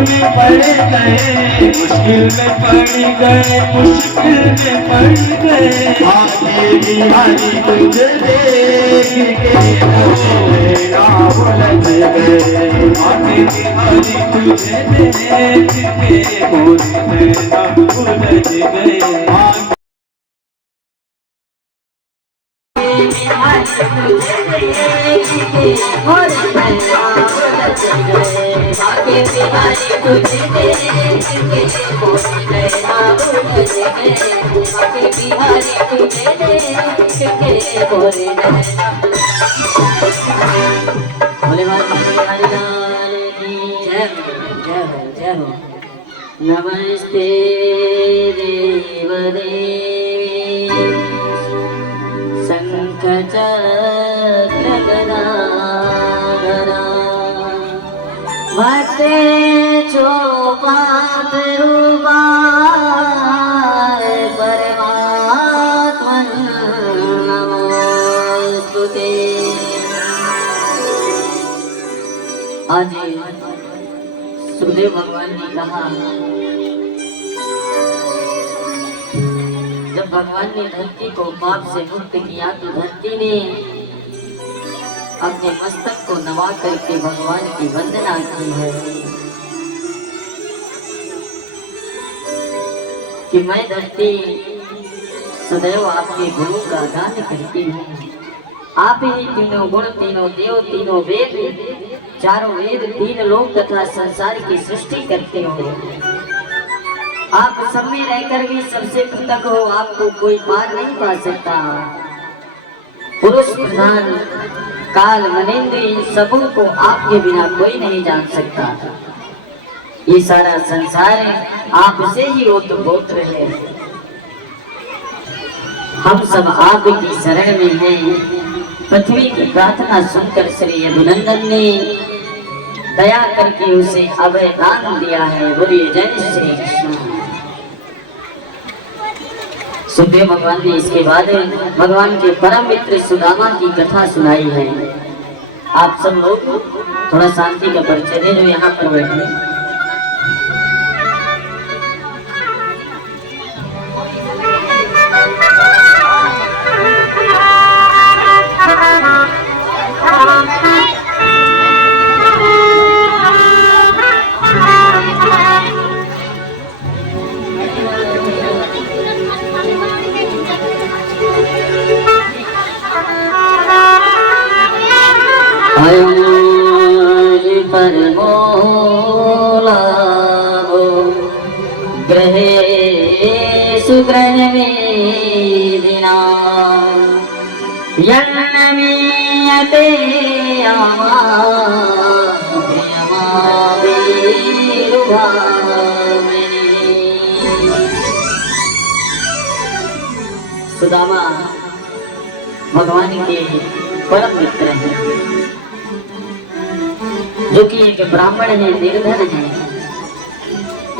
में पड़ गए, मुश्किल में पड़ गए, मुश्किल में पड़ गए। आगे बिहारी तुझे देख के मोरे ना उलझ गए, आगे बिहारी तुझे देख के मोरे ना उलझ गए। और बाकी बिहारी तुझे देख के बोले बाकी बिहारी तुझे देख के बोले बोले बिहारी लाल की जय जय हो जय हो। नमस्ते देव देवी शंख चक्र गदाधरा भक्ते चोपात रूपा परमात्मन नमोस्तुते। आज सुखदेव भगवान ने कहा, जब भगवान ने धरती को पाप से मुक्त किया तो धरती ने अपने मस्तक को नवा करके भगवान की वंदना की है कि मैं धरती सदैव आपके गुणों का गान करती हूँ। आप ही तीनों गुण, तीनों देव, तीनों वेद, चारों वेद, तीन लोक तथा संसार की सृष्टि करते हो। आप सब में रहकर भी सबसे पृथक हो, आपको कोई पार नहीं पा सकता। पुरुष प्रधान काल मनेन्द्र इन सबों को आपके बिना कोई नहीं जान सकता। ये सारा संसार आपसे ही ओतप्रोत है। हम सब आपकी शरण में हैं। पृथ्वी की प्रार्थना सुनकर श्री अभिनंदन ने दया करके उसे अभय दान दिया है। बोलिए जय श्री कृष्ण। सुखदेव भगवान ने इसके बाद भगवान के परम मित्र सुदामा की कथा सुनाई है। आप सब लोग थोड़ा शांति का परिचय दे जो यहाँ पर बैठे। ग्रहे सुग्रह दिना यन्नमीयते सुदामा भगवान के परम मित्र हैं, जो कि एक ब्राह्मण है, निर्धन है।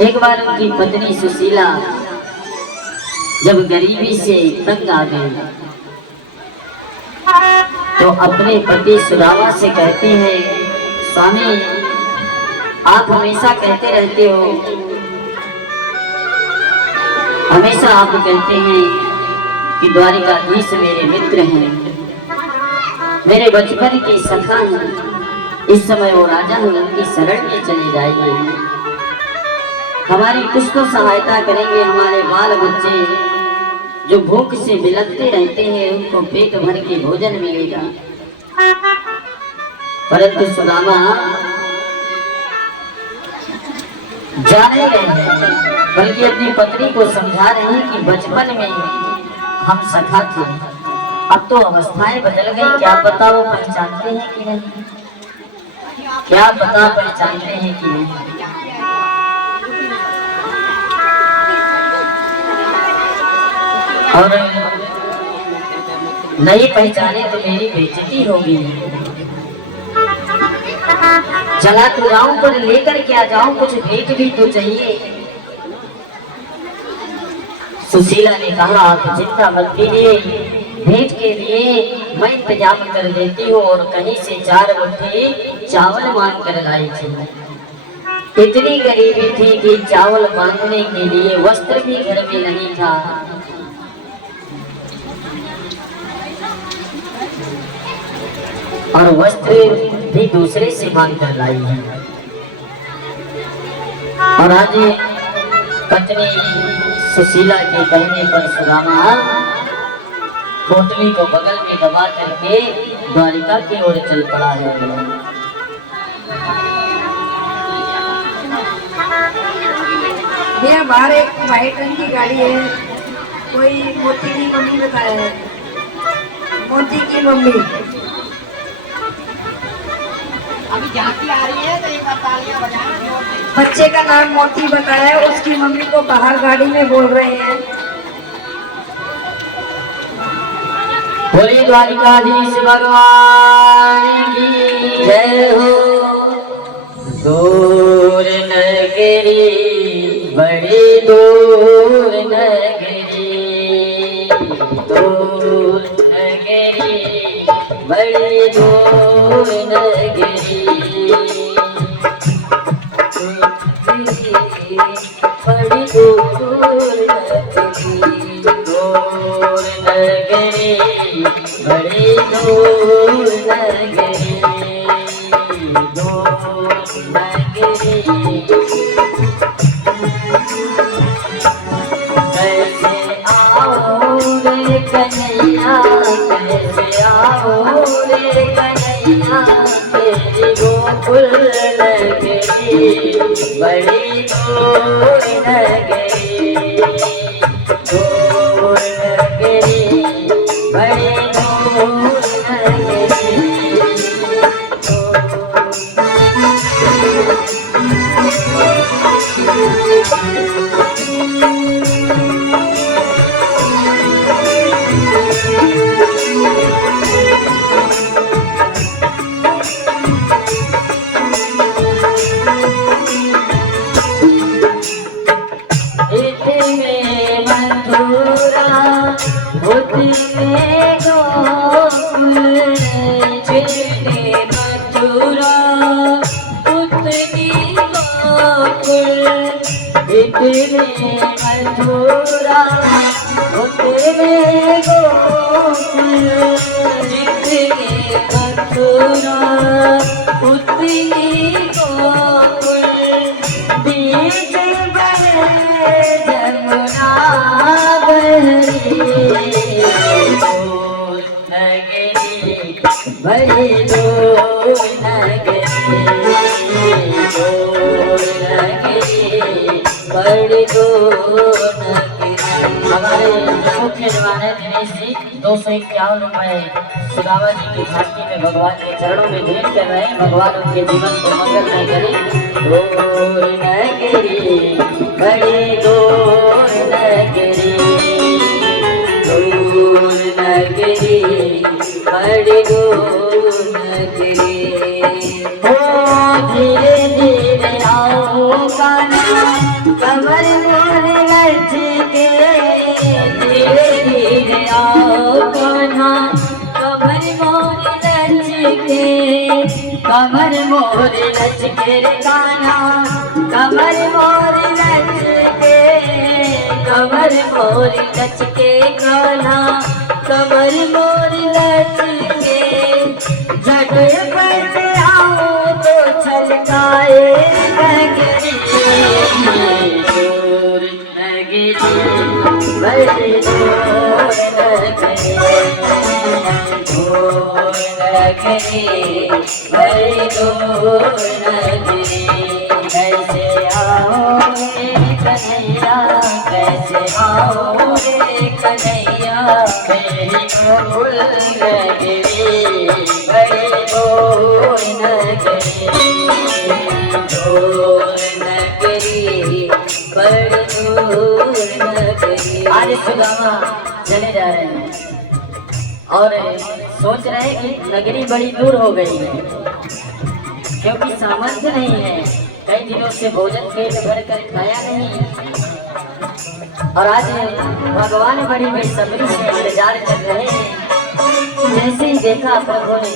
एक बार उनकी पत्नी सुशीला जब गरीबी से तंग आ गई तो अपने पति सुदामा से कहती है, स्वामी आप हमेशा कहते रहते हो, हमेशा आप कहते हैं कि द्वारिकाधीश मेरे मित्र हैं, मेरे बचपन की सखा हैं। इस समय वो राजा हैं, उनकी शरण में चले जाइए, हमारी कुछ तो सहायता करेंगे। हमारे बाल बच्चे जो भूख से बिलखते रहते हैं उनको पेट भर के भोजन मिलेगा। परंतु सुदामा जा नहीं रहे हैं, बल्कि अपनी पत्नी को समझा रहे हैं कि बचपन में हम सखा थे, अब तो अवस्थाएं बदल गई, क्या पता वो पहचानते हैं कि नहीं, क्या पता पहचानते हैं कि नहीं। और नहीं पहचाने तो मेरी बेइज्जती होगी। चला तो जाऊं पर लेकर क्या जाऊं, कुछ भेंट भी तो चाहिए। सुशीला ने कहा, आप चिंता मत कीजिए, भेंट के लिए मैं इंतजाम कर देती हूँ। और कहीं से 4 मुट्ठी चावल मांग कर लाई थी। इतनी गरीबी थी कि चावल बांधने के लिए वस्त्र भी घर में नहीं था। और वस्त्र भी दूसरे से मांग कर लाई है। और आज पत्नी सुशीला के कहने पर सुदामा पोटली को बगल में दबा करके द्वारिका की ओर चल पड़ा है। भैया बाहर एक वाइट रंग की गाड़ी है, कोई मोती की मम्मी बताया है, मोती की मम्मी अभी झांकी आ रही है तो एक बार तालियां बजाना। बच्चे का नाम मोती बताया है, उसकी मम्मी को बाहर गाड़ी में बोल रहे हैं। बोली द्वारिकाधीश भगवान की जय हो। दूर नगरी बड़ी दूर नगरी, दूर नगरी बड़ी दूर नगरी, बड़ी दूर नगरी, दूर नगरी बड़ी दूर नगरी, दूर नगरी। कैसे आओ रे कन्हैया, कैसे आओ रे कन्हैया, तेरी गोकुल नगरी बड़ी दूर नगरी, दूर नगरी बड़ी दूर नगरी। मथुरा तेरे गोकुल, जितने मथुरा उतनी गोकुल, बीच बहे जमुना बहरी, दूर नगरी बड़ी दूर नगरी, दूर नगरी बड़ी दूर नगरी। हमारे मुख्य जवान है दिनेश जी 251 रुपए सुदामा जी की झांकी में भगवान के चरणों में भेंट कर रहे हैं। भगवान उनके जीवन को मंगलमय करे। दूर नगरी बड़ी दूर नगरी, दूर नगरी बड़ी दूर नगरी। हो धीरे धीरे आओ कान्हा, कमर मोर लचके, धीरे धीरे आओ कान्हा, कमर मोर लचके, कमर मोर लचके रे कान्हा, कमर मोर लचके, कमर मोर लचके कान्हा, कमर मोर लचके, झटपट आओ तो छलकाए नगरी, दूर नगरी बड़ी दूर नगरी, दूर नगरी बड़ी दूर नगरी। कैसे आओ रे कन्हैया, कैसे आओ रे कन्हैया, मेरी गोकुल नगरी बड़ी दूर नगरी, दूर नगरी बड़ी दूर नगरी। आज सुदामा चले जा रहे हैं और सोच रहे हैं कि नगरी बड़ी दूर हो गई है, क्योंकि सामर्थ्य नहीं है, कई दिनों से भोजन पेट भर कर खाया नहीं। और आज भगवान बड़ी बेसब्री से इंतजार कर रहे हैं। जैसे ही देखा प्रभु ने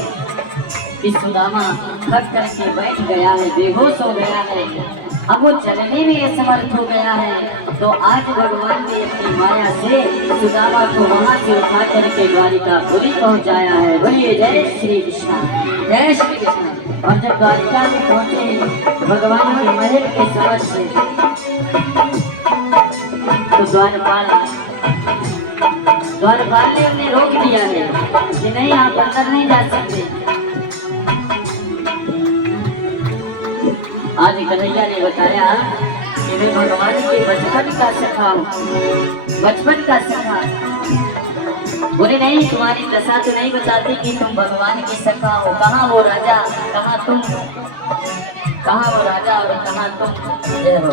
कि सुदामा थक करके बैठ गया है, बेहोश हो गया है, अब वो चलने में असमर्थ हो गया है। तो आज भगवान ने अपनी माया से सुदामा को वहां से उठा करके द्वारिकापुरी पहुंचाया है। बोलिए जय श्री कृष्ण, जय श्री कृष्ण। और जब द्वारिका में पहुंचे भगवान के महल के समक्ष, तो द्वारपाल ने उन्हें रोक दिया है कि नहीं, आप अंदर नहीं जा सकते। आज कन्हैया ने बताया कि मैं भगवान के बचपन का सखा हूँ, बचपन का सखा। बोले नहीं, तुम्हारी दशा तो नहीं बताती कि तुम भगवान के सखा हो। कहाँ वो राजा, कहाँ तुम, कहाँ वो राजा और कहाँ तुम ये हो।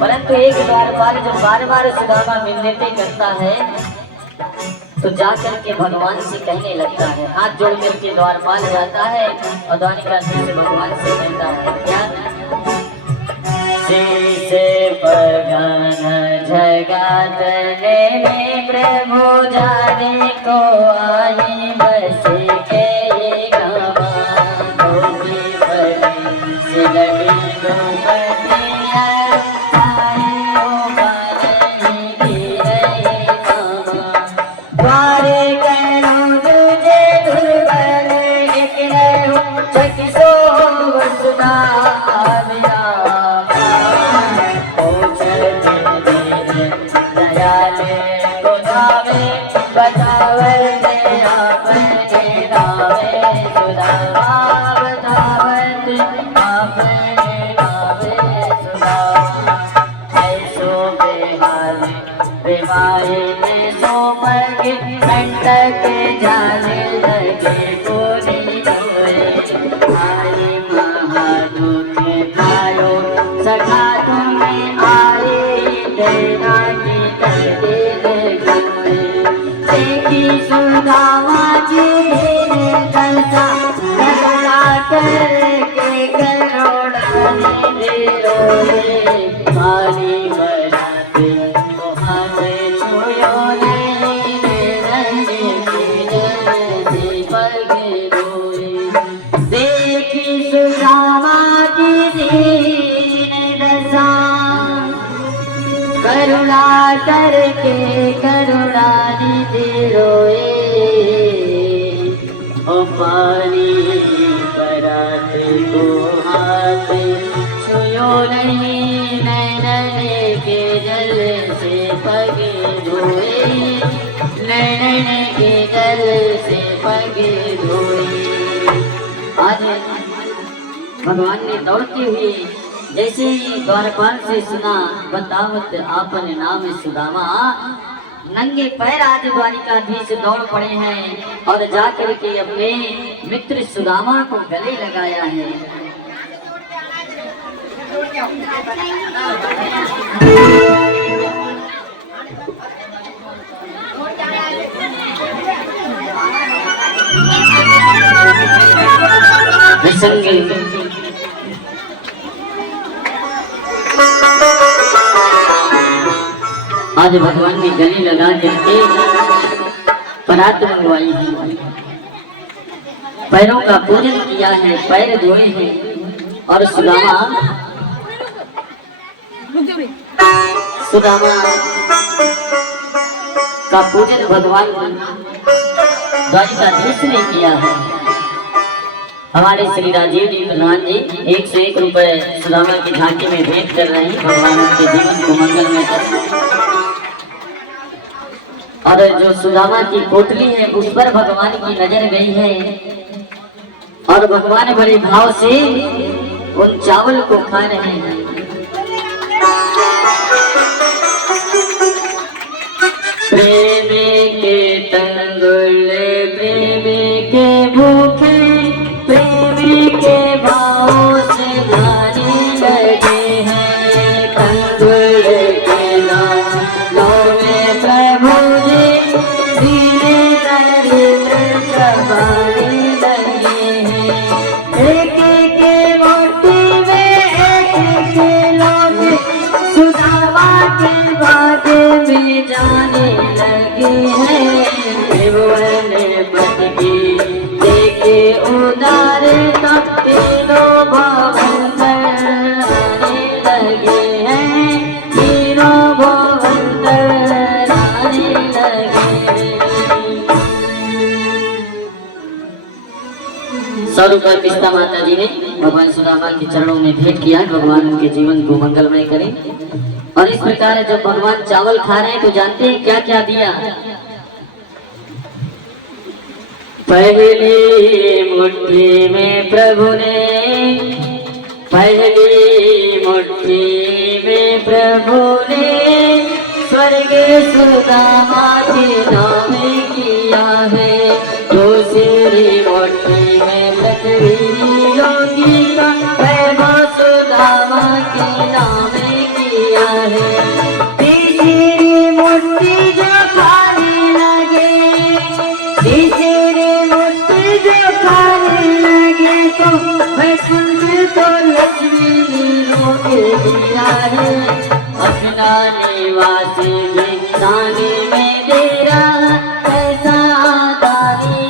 परंतु एक द्वारपाल जब बार बार सुदामा मिन्नतें करता है तो जाकर के भगवान से कहने लगता है, हाथ जोड़ करके द्वारपाल जाता है और द्वारिकाधीश से भगवान से कहता है क्या, से पगन जगत में प्रभु जाने को आई बस के करुणा करके करुणा निधि रोए, ओ पानी पराते को हाथ छुयो नहीं, नैनन के जल से पगे धोए, नैनन के जल से पगे धोए। आज भगवान ने दौड़ते हुए जैसे ही द्वारपाल से सुना, बतावत आपन नाम सुदामा, नंगे पैर आज द्वारिकाधीश दौड़ पड़े हैं और जाकर के अपने मित्र सुदामा को गले लगाया है। आज भगवान ने गले लगा करके परात मंगवाई है, पैरों का पूजन किया है, पैर धोए हैं। और सुदामा का पूजन भगवान द्वारिकाधीश ने किया है। हमारे श्री राजीव जी प्रधान जी 101 रुपए सुदामा की झांकी में भेंट कर रहे हैं, भगवान के जीवन को मंगलमय कर। और जो सुदामा की पोटली है उस पर भगवान की नजर गई है और भगवान बड़े भाव से उन चावल को खा रहे हैं। प्रेम के तंगुल प्रेम के भूखे प्रेम के भाव से गाने लगे हैं। तंगुल के नाम में प्रभु जी धीरे नरेंद्र चबाने लगे हैं। एक के मोटी में एक के लोग सुदामा के बारे में जाने लगे। होकर पिस्ता माता जी ने भगवान सुदामा के चरणों में भेंट किया। भगवान उनके जीवन को मंगलमय करें। और इस प्रकार जब भगवान चावल खा रहे हैं तो जानते हैं क्या क्या दिया। पहली मुट्ठी में प्रभु ने, पहली मुट्ठी में प्रभु ने स्वर्ग सुदामा के नाम किया है। दूसरी मुट्ठी में पृथ्वी योगी का वैभव सुदामा के नाम किया है। तीसरी मुट्ठी जो खाने लगे, तीसरी मुट्ठी जो खाने लगे तो वैकुंठ तो लक्ष्मी रोके दिया है। अपना निवास भिक्षाने में तेरा कैसा दानी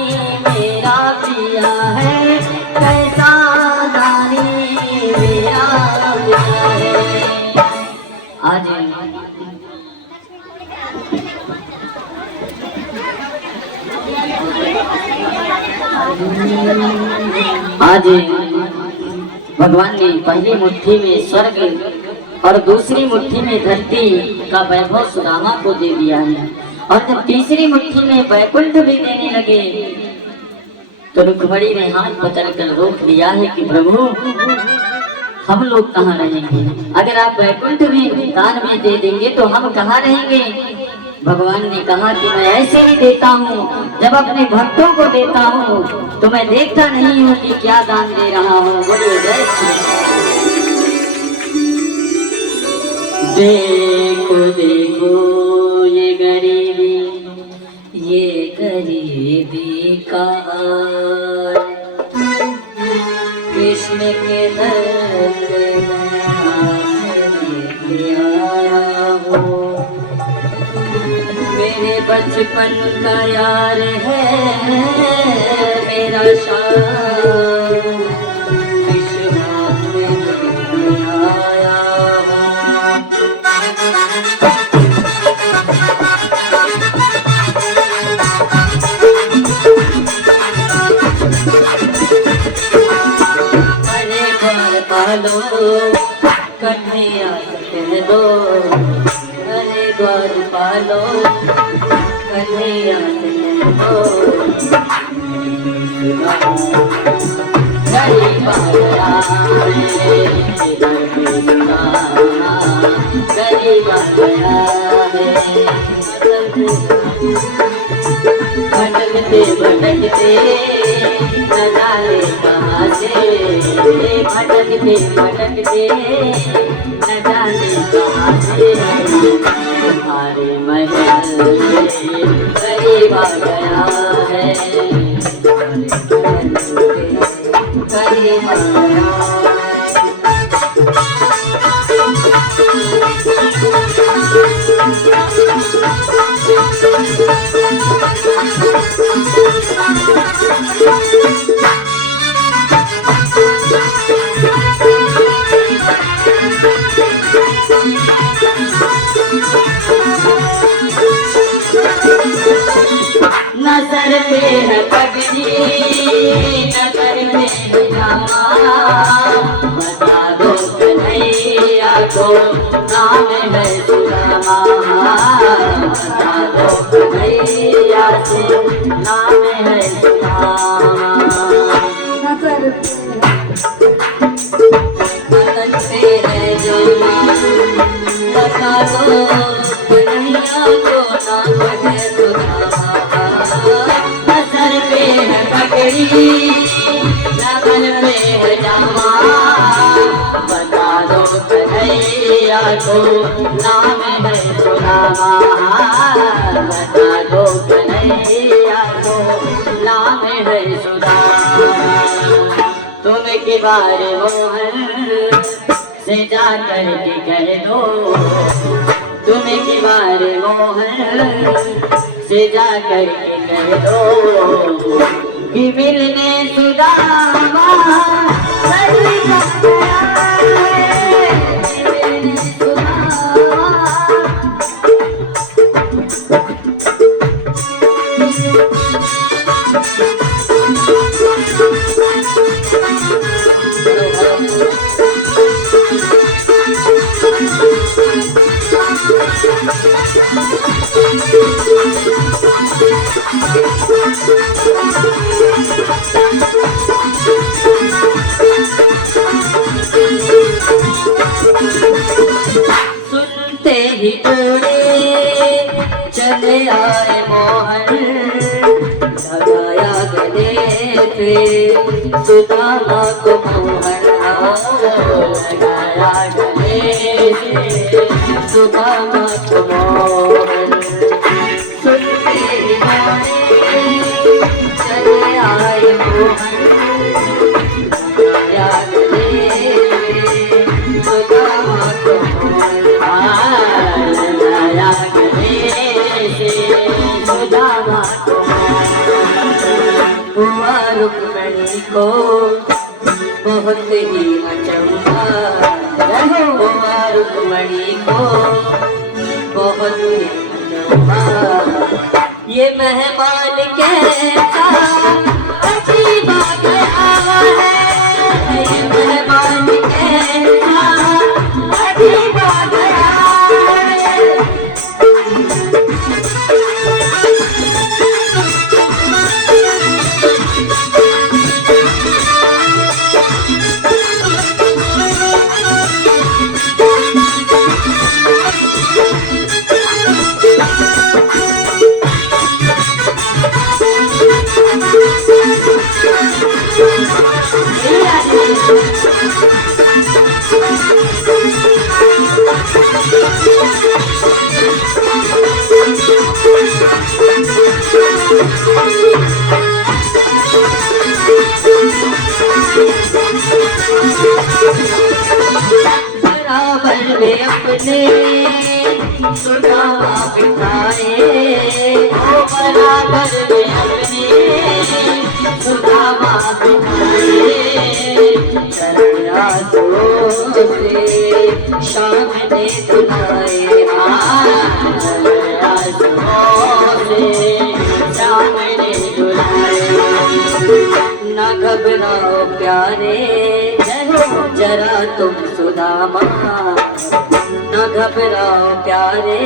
मेरा प्रिया है, कैसा दानी मेरा प्रिया है। आज भगवान ने पहली मुट्ठी में स्वर्ग और दूसरी मुट्ठी में धरती का वैभव सुदामा को दे दिया है। और जब तीसरी मुट्ठी में वैकुंठ भी देने लगे तो रुक्मणी ने हाथ पकड़कर रोक लिया है कि प्रभु हम लोग कहाँ रहेंगे? अगर आप वैकुंठ भी दान में दे देंगे तो हम कहाँ रहेंगे? भगवान ने कहा कि मैं ऐसे ही देता हूँ, जब अपने भक्तों को देता हूँ तो मैं देखता नहीं हूँ कि क्या दान दे रहा हूँ। बोलिए जय श्री राम। देखो देखो ये गरीबी, ये गरीबी का कृष्ण के दर में आया हूँ। मेरे बचपन का यार है मेरा शान, विश्वनाथ में आया अरे बार पालो कन्हैया कह दो, अरे द्वार पालो कन्हैया कह दो। गरीब गया है गरीब गया है। भटकते भटकते न जाने कहाँ से, भटकते भटकते न जाने कहाँ से तुम्हारे महल करीब आ गया है, करीब आ गया है। नजर पे है पगड़ी, नजर पे है जामा, बता दो कन्हैया को नाम है सुदामा, बता दो कन्हैया से नाम है सुदामा। नजर पे है जामा, बता दो कन्हैया को नाम है सुदामा। नजर पे है पगड़ी, लगन पे है जामा, बता दो कन्हैया को नाम है सुदामा, बता दो कन्हैया को नाम है सुदामा। तुम के बारे मोहन से जा कर के कह दो, तुम के बारे मोहन से जा कर के कह दो कि मिलने सुदामा करीब आ गया है, मिलने सुदामा। जोड़े चले आए मोहन लगाया गले पे सुदामा को मोहन लगाया गले पे सुदामा को मोहन सुनते ही गाने चले आए मोहन लगाया गले पे सुदामा को मोहन लगाया गले पे सुदामा को हुआ रुक्मणी को बहुत ही अचंभा हुआ रुक्मणी को बहुत ही अचंभा ये मेहमान कैसा अजीब आ गया है ये मेहमान कैसा अजीब आ गया है बराबर में अपने सुदामा बिठाए ओ बराबर में अपने सुदामा बिठाए से सामने दुलाए से सामने दुलाए न घबराओ प्यारे जरा तुम सुदामा न घबराओ प्यारे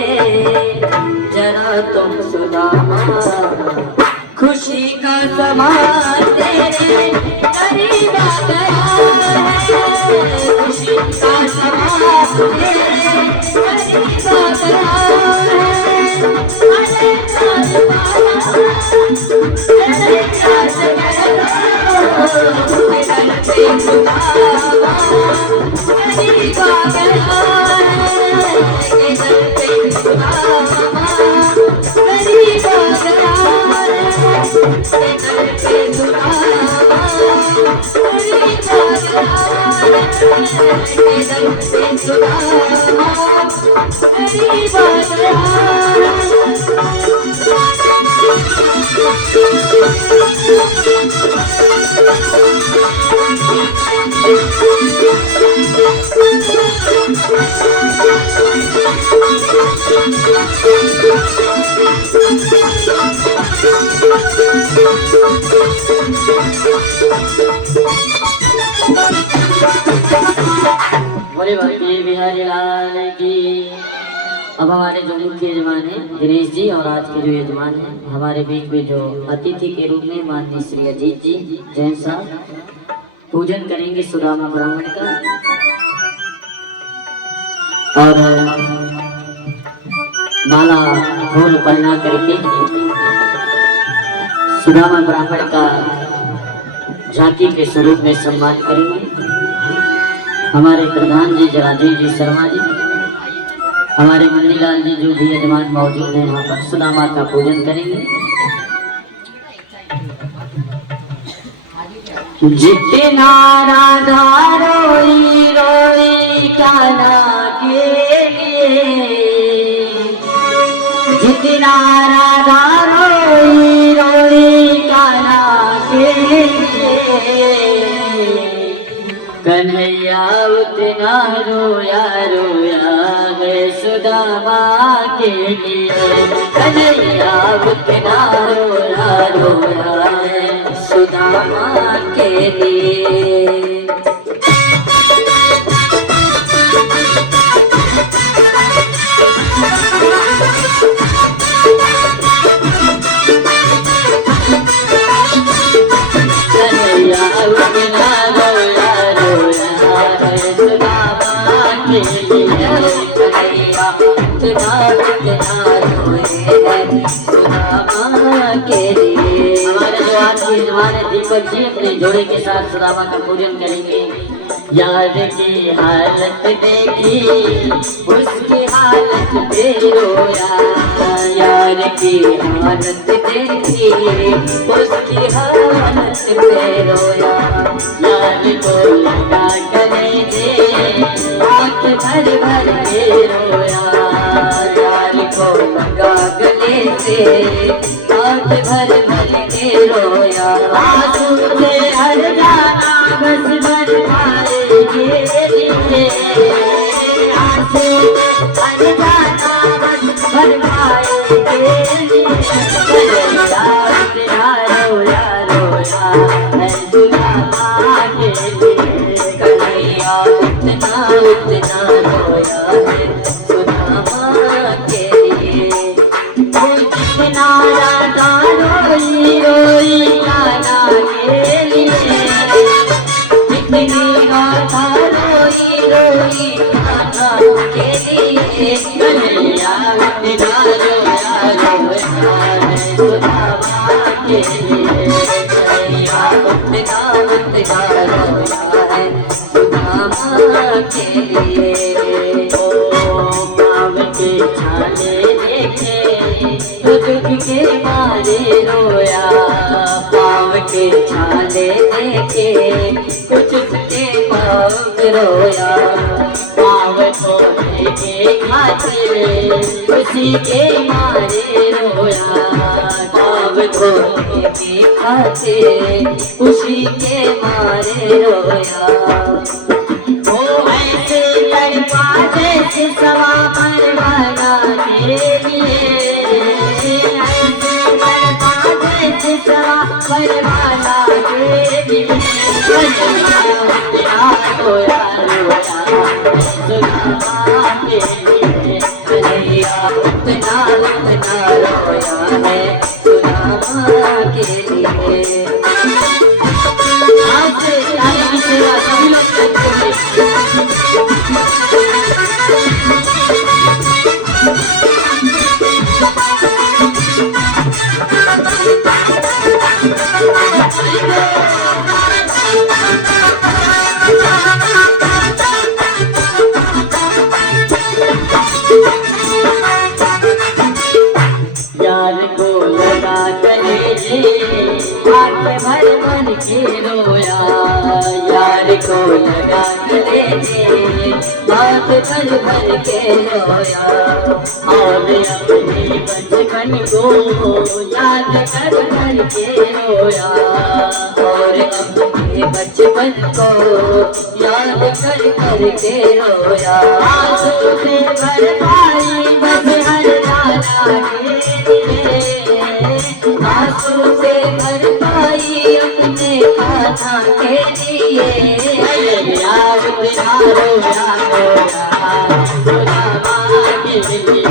जरा तुम सुदामा खुशी का समा तेरे करीब आ गया है खुशी का समा तेरे करीब आ गया है अरे चाँद बाबा अरे चाँद सुदामा करीब आ गया है सुदामा करीब आ गया बोले भक्ति बिहारी लाल की। अब हमारे जो मुख्य यजमान है दिनेश जी और आज के जो यजमान है हमारे बीच में जो अतिथि के रूप में माननीय श्री अजीत जी जैन साहब पूजन करेंगे सुदामा ब्राह्मण का और माला फूल पन्ना करके सुदामा ब्राह्मण का झांकी के स्वरूप में सम्मान करेंगे। हमारे प्रधान जी जराजी जी शर्मा जी हमारे मन्नीलाल जी जो भी यजमान मौजूद हैं वहाँ पर सुदामा का पूजन करेंगे। जितना राधा रोई रोई कान्हा के लिए जितना राधा रोई रोई कान्हा के लिए कन्हैया उतना रोया रोया है सुदामा के लिए कन्हैया उतना रोया रोया है सुदामा के लिए। कन्हैया उतना रोया रोया है सुदामा के लिए कन्हैया उतना रोए हैं सुदामा के लिए। हमारे जो आज की जवान है दीपक जी अपने जोड़े के साथ सुदामा का पूजन करेंगे। यार की हालत देखी उसकी हालत पे रोया, यार की हालत देखी उसकी हालत पे रोया। यार को लगा गले से आँख भर भर के रोया, यार को लगा गले से आँख भर भर के रोया। आंसू से हर जाना बस भर पाएंगे लिए, आंसू हर जाना बस भर पाएंगे लिए। रोया रोया है सुदामा के लिए, कन्हैया उतना रोया है सुदामा के लिए। कितना राधा रोई रोई कान्हा के लिए, कितनी राधा रोई रोई कान्हा के लिए। कन्हैया उतना रोया है सुदामा के लिए, कन्हैया उतना रोया है सुदामा के लिए। ओ पाव के छाले देखे तो दुख के मारे रोया, पाव के छाले देखे कुछ उसके पाव में रोया। पाव को देखे खाते उसी के मारे रोया, पाव को देखे खाते उसी के मारे रोया। वो ऐसे तड़पा जैसे सवा परवाना के लिए, ऐसे तड़पा जैसे सवा परवाना के लिए। रोया रोया सुदामा के लिए, कन्हैया उतना रोया है सुदामा के लिए। आज से लाली की सेवा सभी लोग करते हैं। यार को लगा गले आँख भर भर के रोया, यार को लगा गले आँख भर भर के रोया। और अपने बचपन को याद कर कर के रोया, और अपने बचपन को याद कर कर के रोया। आंसू से भर पाई बस हर जाना के लिए, आंसू से भर पाई अपने कान्हा के लिए। यार रोया रोया सुदामा के लिए,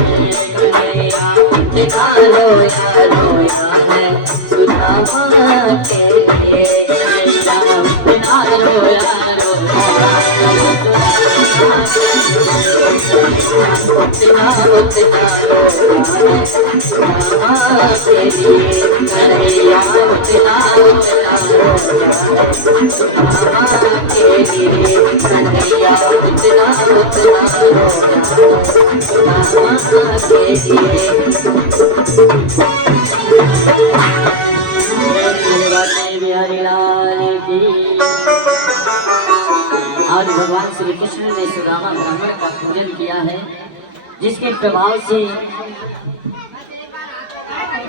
कन्हैया उतना रोया रोया है सुदामा के लिए। कन्हैया उतना रोया रोया उतना रोया है सुदामा के लिए। कन्हैया उतना रोया है सुदामा के लिए, कन्हैया उतना रोया है सुदामा के लिए। बिहारी लाल की। आज भगवान श्री कृष्ण ने सुदामा ब्राह्मण का पूजन किया है, जिसके प्रभाव से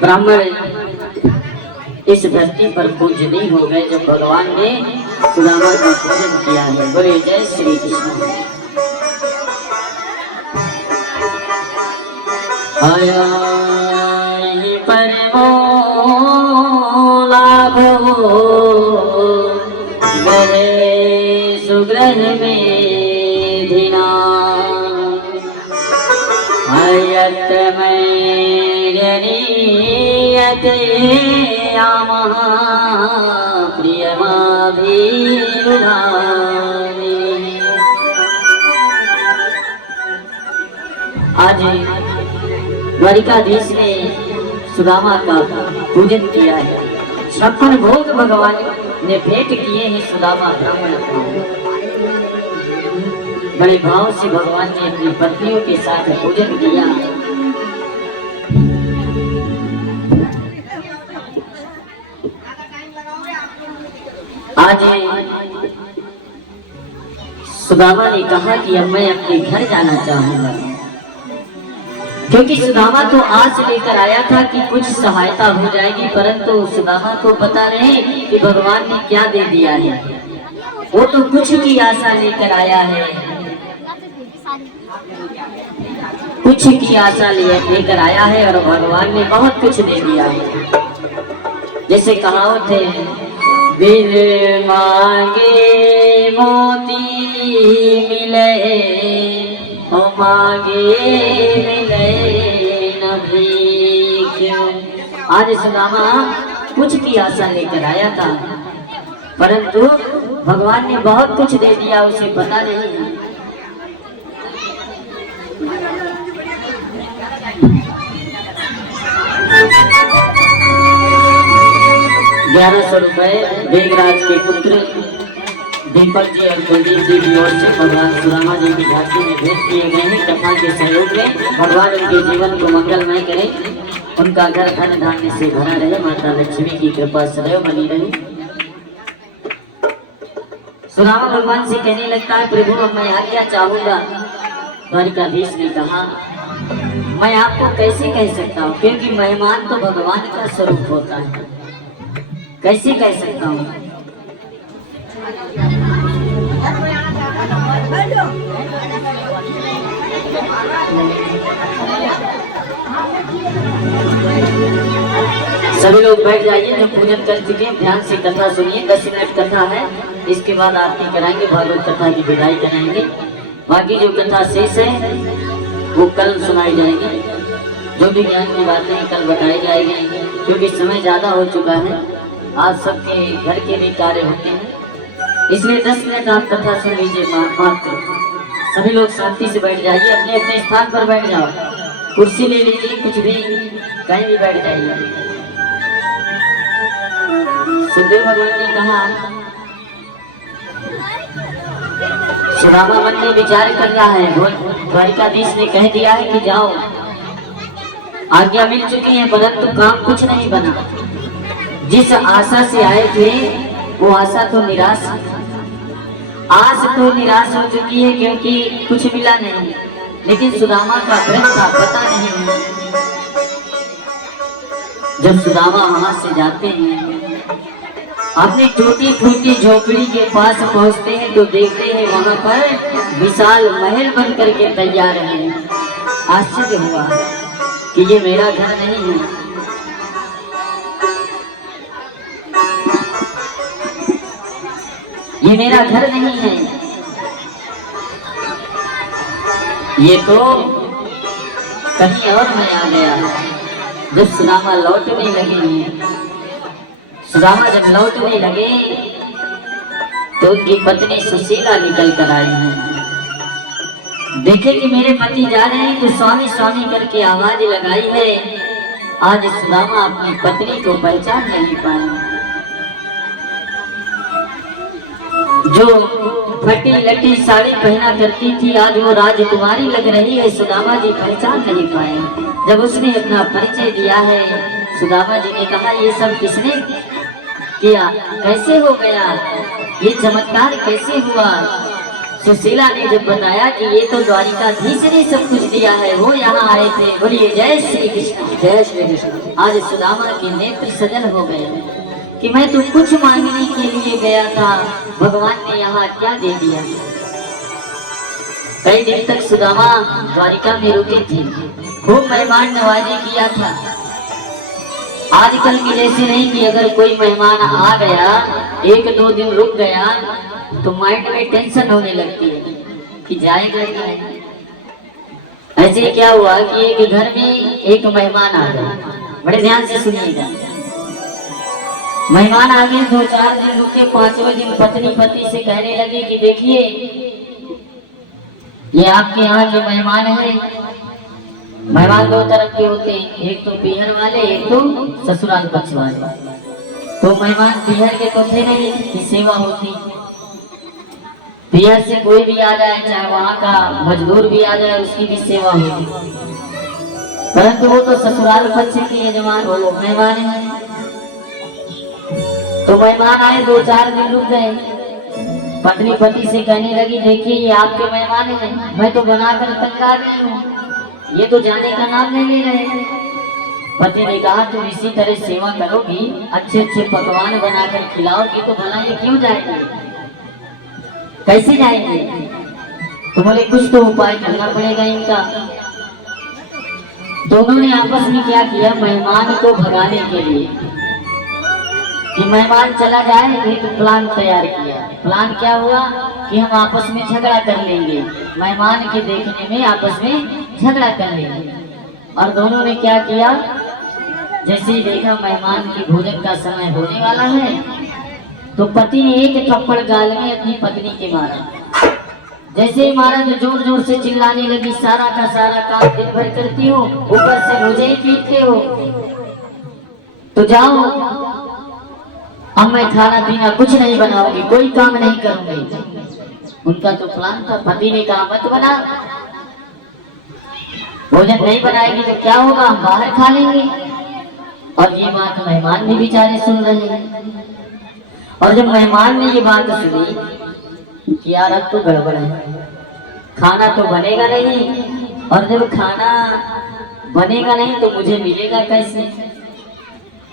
ब्राह्मण इस धरती पर पूजनीय हो गए, जब भगवान ने सुदामा का पूजन किया है। बोले जय श्री कृष्ण। आया परमो लाभ गए सुग्रह में धिना, हयत में आमहा प्रियमाभिरुधानि। आज द्वारिकाधीश ने सुदामा का पूजन किया है। 56 भोग भगवान ने भेंट किए हैं सुदामा ब्राह्मण को। बड़े भाव से भगवान ने अपनी पत्नियों के साथ पूजन किया। आज सुदामा ने कहा कि अब मैं अपने घर जाना चाहूंगा, क्योंकि सुदामा तो आस लेकर आया था कि कुछ सहायता हो जाएगी, परंतु सुदामा को पता नहीं कि भगवान ने क्या दे दिया है। वो तो कुछ की आशा लेकर आया है, कुछ की आशा लेकर आया है और भगवान ने बहुत कुछ दे दिया है। जैसे कहावत है, बिन मांगे मोती मिले, ओ मांगे मिले न भीख। आज सुदामा कुछ की आशा लेकर आया था, परंतु भगवान ने बहुत कुछ दे दिया, उसे पता नहीं। 1100 रुपए बेगराज के पुत्र दीपक जी और कुलदीप जी की ओर से भगवान सुदामा जी की झांकी में भेंट किए गए हैं। कथा के सहयोग में भगवान उनके जीवन को मंगलमय करें, उनका घर धन धान्य से भरा रहे, माता लक्ष्मी की कृपा सदैव बनी रहे। सुदामा भगवान से कहने लगता है, प्रभु अब मैं आज्ञा चाहूंगा। द्वारिकाधीश ने कहा, मैं आपको कैसे कह सकता हूँ, क्योंकि मेहमान तो भगवान का स्वरूप होता है, कैसे कह सकता हूँ। सभी लोग बैठ जाइए जो पूजन कर चुके हैं, ध्यान से कथा सुनिए। 10 मिनट कथा है, इसके बाद आरती कराएंगे, भागवत कथा की विदाई कराएंगे। बाकी जो कथा शेष है वो कल सुनाई जाएगी। जो भी ज्ञान की बातें कल बताई जाएगी, क्योंकि समय ज्यादा हो चुका है, आज सबके घर के भी कार्य होते हैं, इसलिए 10 मिनट आप कथा सुन लीजिए मात्र। सभी लोग शांति से बैठ जाइए, अपने अपने स्थान पर बैठ जाओ, कुर्सी ले लीजिए, कुछ भी कहीं भी बैठ जाइए। सुखदेव भगवान ने कहा, सुदामा मन में विचार कर रहा है, द्वारिकाधीश ने कह दिया है कि जाओ, आज्ञा मिल चुकी है, परंतु काम कुछ नहीं बना। जिस आशा से आए थे वो आशा तो निराश, आस तो निराश हो चुकी है, क्योंकि कुछ मिला नहीं। लेकिन सुदामा का व्रत था, पता नहीं। जब सुदामा वहां से जाते हैं, अपनी टूटी फूटी झोपड़ी के पास पहुंचते हैं तो देखते हैं वहां पर विशाल महल बन करके तैयार है। आश्चर्य हुआ कि ये मेरा घर नहीं है, ये मेरा घर नहीं है, ये तो कहीं और मैं आ गया। जब सुदामा लौटने लगे, सुदामा जब लौटने लगे तो उनकी पत्नी सुशीला निकल कर आई है। देखे कि मेरे पति जा रहे हैं तो स्वामी स्वामी करके आवाज लगाई है। आज सुदामा अपनी पत्नी को पहचान नहीं पाए। जो फटी लटी साड़ी पहना करती थी, आज वो राजकुमारी लग रही है, सुदामा जी पहचान नहीं पाए। जब उसने अपना परिचय दिया है, सुदामा जी ने कहा, ये सब किसने किया, कैसे हो गया, ये चमत्कार कैसे हुआ। सुशीला ने जब बताया कि ये तो द्वारिकाधीश ने सब कुछ दिया है, वो यहाँ आए थे। बोलिए जय श्री कृष्ण, जय श्री कृष्ण। आज सुदामा के नेत्र सजल हो गए कि मैं तो कुछ मांगने के लिए गया था, भगवान ने यहाँ क्या दे दिया। कई दिन तक सुदामा द्वारिका में रुके थे, खूब मेहमान नवाजी किया था। आजकल की जैसे नहीं कि अगर कोई मेहमान आ गया, 1-2 दिन रुक गया तो माइंड में टेंशन होने लगती है कि जाएगा क्या। ऐसे क्या हुआ कि एक घर में एक मेहमान आ गया, बड़े ध्यान से सुनिएगा। मेहमान आ गए, 2-4 दिन रुके, 5वें दिन पत्नी पति से कहने लगी कि देखिए ये आपके यहाँ के मेहमान हैं, मेहमान दो तरह के होते हैं, एक तो पीहर वाले, एक तो ससुराल पक्ष वाले। तो मेहमान पीहर के तो थे नहीं कि सेवा होती। पीहर से कोई भी आ जाए, चाहे वहाँ का मजदूर भी आ जाए, उसकी भी सेवा होती। परंतु वो तो ससुराल पक्ष के यजमान हो, मेहमान है। तो मेहमान आए, 2-4 दिन रुक गए। पत्नी पति से कहने लगी, देखिए ये आपके मेहमान हैं, मैं तो बनाकर तंगा रही हूँ, ये तो जाने का नाम नहीं ले रहे। पति ने कहा, तुम इसी तरह सेवा करोगी, अच्छे अच्छे पकवान बनाकर खिलाओगी तो भला ये क्यों जाएंगे, कैसे जाएंगे? तो बोले कुछ तो उपाय करना पड़ेगा इनका। दोनों ने आपस में क्या किया, मेहमान को भगाने के लिए कि मेहमान चला जाए, एक प्लान तैयार किया। प्लान क्या हुआ कि हम आपस में झगड़ा कर लेंगे, मेहमान के देखने में आपस में झगड़ा कर लेंगे। और दोनों ने क्या किया, जैसे ही देखा मेहमान की भोजन का समय होने वाला है, तो पति ने एक थप्पड़ गाल में अपनी पत्नी के मारा। जैसे ही मारा तो जोर जोर से चिल्लाने लगी, सारा का सारा काम दिन भर करती हो, ऊपर से मुझे ही पीटते हो, तो जाओ अब मैं खाना पीना कुछ नहीं बनाऊंगी, कोई काम नहीं करूंगी। उनका तो प्लान था। पति ने कहा, मत बना, भोजन नहीं बनाएगी तो क्या होगा, हम बाहर खा लेंगे। और ये बात मेहमान भी बेचारे सुन रहे हैं। और जब मेहमान ने ये बात सुनी कि यार अब तो गड़बड़ है, खाना तो बनेगा नहीं, और जब खाना बनेगा नहीं तो मुझे मिलेगा कैसे?